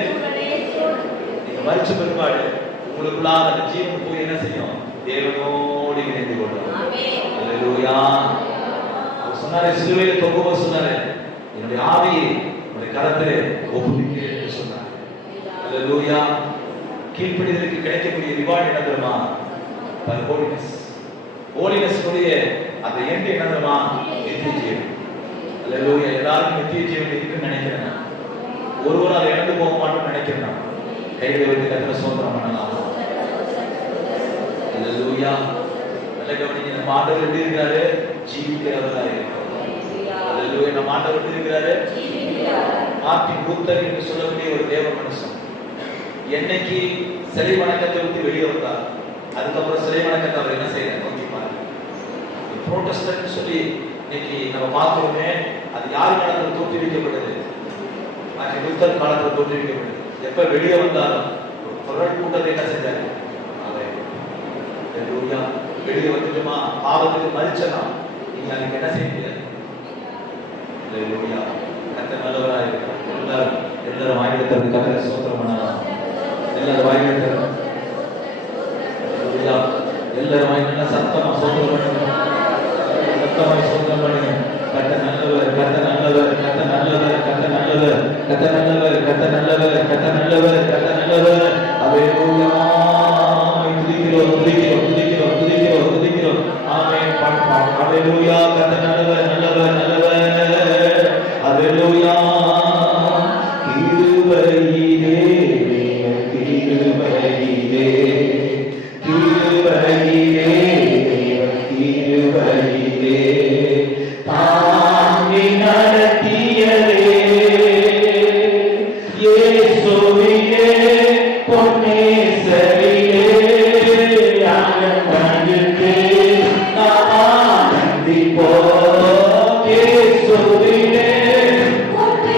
நீங்க மரிச்ச பிற்பாடு உங்களுக்குள்ளாக அந்த ஜீவன் போய் என்ன செய்யும்? தேவனோடு இணைந்து கொள்ளும். அல்லேலூயா. அவர் சொன்னாரு, சிலுவையில் தொங்கும்போது சொன்னாரு, என்னுடைய ஆவியை உங்களுடைய கரத்திலே ஒப்புவிக்கிறேன் என்று சொன்னார். அல்லேலூயா. கீழ்ப்படிதலுக்கு கிடைக்கக்கூடிய ரிவார்ட் என்ன தெரியுமா? ஹோலினஸ். ஹோலினஸ் உடைய அந்த எண்ட் என்ன தெரியுமா? நித்திய ஜீவன். அல்லேலூயா. எல்லாரும் நித்திய ஜீவன் இருக்குன்னு நினைக்கிறேன். ஒருவர் அதை இழந்து போக மாட்டோம்னு நினைக்கிறேன். கையில வைத்து கர்த்தரை ஸ்தோத்திரம் பண்ணலாம். அல்லேலூயா. நல்ல கவனிங்க, நம்ம ஆண்டவர் எப்படி இருக்கிறாரு? ஜீவிக்கிறவரா இருக்கிறார். அல்லேலூயா. நம்ம ஆண்டவர் எப்படி இருக்கிறாரு? மார்ட்டின் லூத்தர் என்று சொல்லக்கூடிய ஒரு தேவ மனுஷன் என்னைக்கு சிலை வணக்கத்தை விட்டு வெளியே வந்தார், அதுக்கப்புறம் சிலை வணக்கத்தை அவர் என்ன செய்யறாரு நோக்கி பாருங்க. புரோட்டஸ்டன்ட் சொல்லி இன்னைக்கு நம்ம பார்க்கிறோமே, அது யார் காலத்தில் தோற்றுவிக்கப்பட்டது? மார்ட்டின் லூத்தர் காலத்தில் தோற்றுவிக்கப்பட்டது. எப்ப வெளியே வந்தாலும் புரள் கூட்டத்தை என்ன செஞ்சாரு? அல்லேலூயா. வெளியே வந்துட்டுமா, பாவத்துக்கு மரிச்சனா, நீங்க அதுக்கு என்ன செய்ய முடியாது. அல்லேலூயா. கர்த்தர் நல்லவராக இருக்கிறார். எல்லாரும் வாய்க்கிறதுக்கு கர்த்தரை ஸ்தோத்திரம் பண்ணலாம். எல்லாரும் வாய்க்கிறதுக்கு எல்லாரும் வாய்க்கிற சத்தமா ஸ்தோத்திரம் பண்ணுங்க. சத்தமாய் ஸ்தோத்திரம் பண்ணுங்க. கர்த்தர் நல்லவர், கர்த்தர் நல்லவர், கர்த்தர் நல்லவர், கர்த்தர் நல்லவர், கர்த்தர் நல்லவர், கர்த்தர் நல்லவர், கர்த்தர் நல்லவர், கர்த்தர் நல்லவர். அல்லேலூயா. துதிக்கிறோம், துதிக்கிறோம், துதிக்கிறோம், துதிக்கிறோம், துதிக்கிறோம். ஆமென். பாடு. அல்லேலூயா. கர்த்தர் நல்லவர், நல்லவர், நல்லவர். அல்லேலூயா. கிருபையிலே, கிருபையிலே, கிருபையிலே, கிருபையிலே தாங்கி நடத்தியதே இயேசுவிலே பொன்னேசரிலே ஆனந்தித்து நாம் ஆனந்திப்போம். இயேசுவிலே பொன்னேசரிலே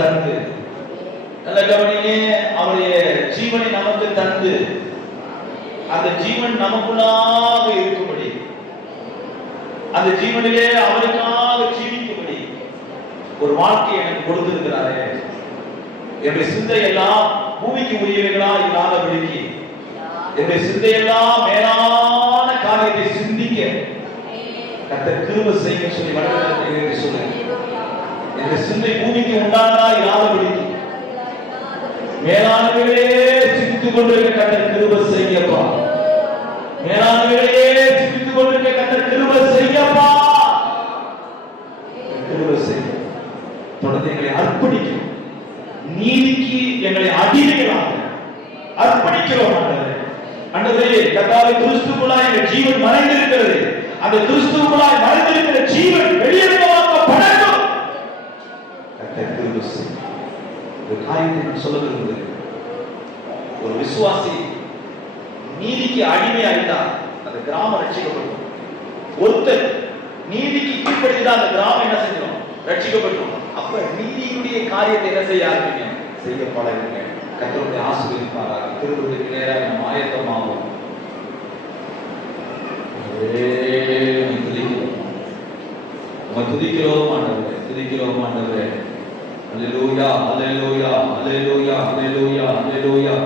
தந்து, நல்ல கவனிங்க, அவருடைய ஜீவனை நமக்கு தந்து, அந்த ஜீவன் நமக்குள்ளாக இருக்கும்படி, அந்த ஜீவனிலே அவருக்காக ஜீவிக்கும்படி ஒரு வாழ்க்கையை எனக்கு கொடுத்திருக்கிறாரே. என்னுடைய சிந்தையெல்லாம் பூமிக்கு உரியவைகளா இல்லாதபடிக்கு, என்னுடைய சிந்தையெல்லாம் மேலான காரியத்தை சிந்திக்க கர்த்தர் கிருபை செய்ய சொல்லி வளர்த்து சொல்லுங்க. என்னுடைய சிந்தை பூமிக்கு உண்டானதா இல்லாதபடிக்கு மேலானவைகளே சிந்தித்துக் கொண்டிருக்க கர்த்தர் கிருபை செய்யப்பா. மேலானவைகளே சிந்தித்துக் கொண்டிருக்க கர்த்தர் கிருபை செய்யப்பா. கிருபை செய்ய தொடர்ந்து எங்களை அர்ப்பணிக்கும், நீதிக்கு எங்களை அடிமைகளாக அர்ப்பணிக்கிறோம். ஆண்டவரே, கர்த்தாவே, கிறிஸ்துவுக்குள்ளாய் எங்கள் ஜீவன் மறைந்திருக்கிறது. அந்த கிறிஸ்துவுக்குள்ளாய் மறைந்திருக்கிற ஜீவன் வெளியேற்றப்படட்டும். கர்த்தர் கிருபை செய்ய. ஒரு காரியத்தை நான் சொல்ல விரும்புகிறேன். ஒரு விசுவாசி நீதிக்கு அடிமையாயிட்டா அந்த கிராமம் ரட்சிக்கப்படும். ஒருத்தர் நீதிக்கு கீழ்ப்படுத்திதான் அந்த கிராமம் என்ன செஞ்சிடும்? ரட்சிக்கப்படும். அப்ப நீதியுடைய காரியத்தை என்ன செய்ய ஆரம்பிங்க? செய்ய பழகுங்க. கர்த்தருடைய ஆசீர்வதிப்பாராக. திருவிழுக்கு நேராக நாம் ஆயத்தமாவோம். துதிக்கிறோம் ஆண்டவரே, துதிக்கிறோம் ஆண்டவரே. அல்லேலூயா, அல்லேலூயா, அல்லேலூயா, அல்லேலூயா, அல்லேலூயா.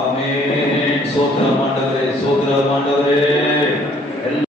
ஆமென். ஸ்தோத்திரம் ஆண்டவரே, ஸ்தோத்திரம் ஆண்டவரே.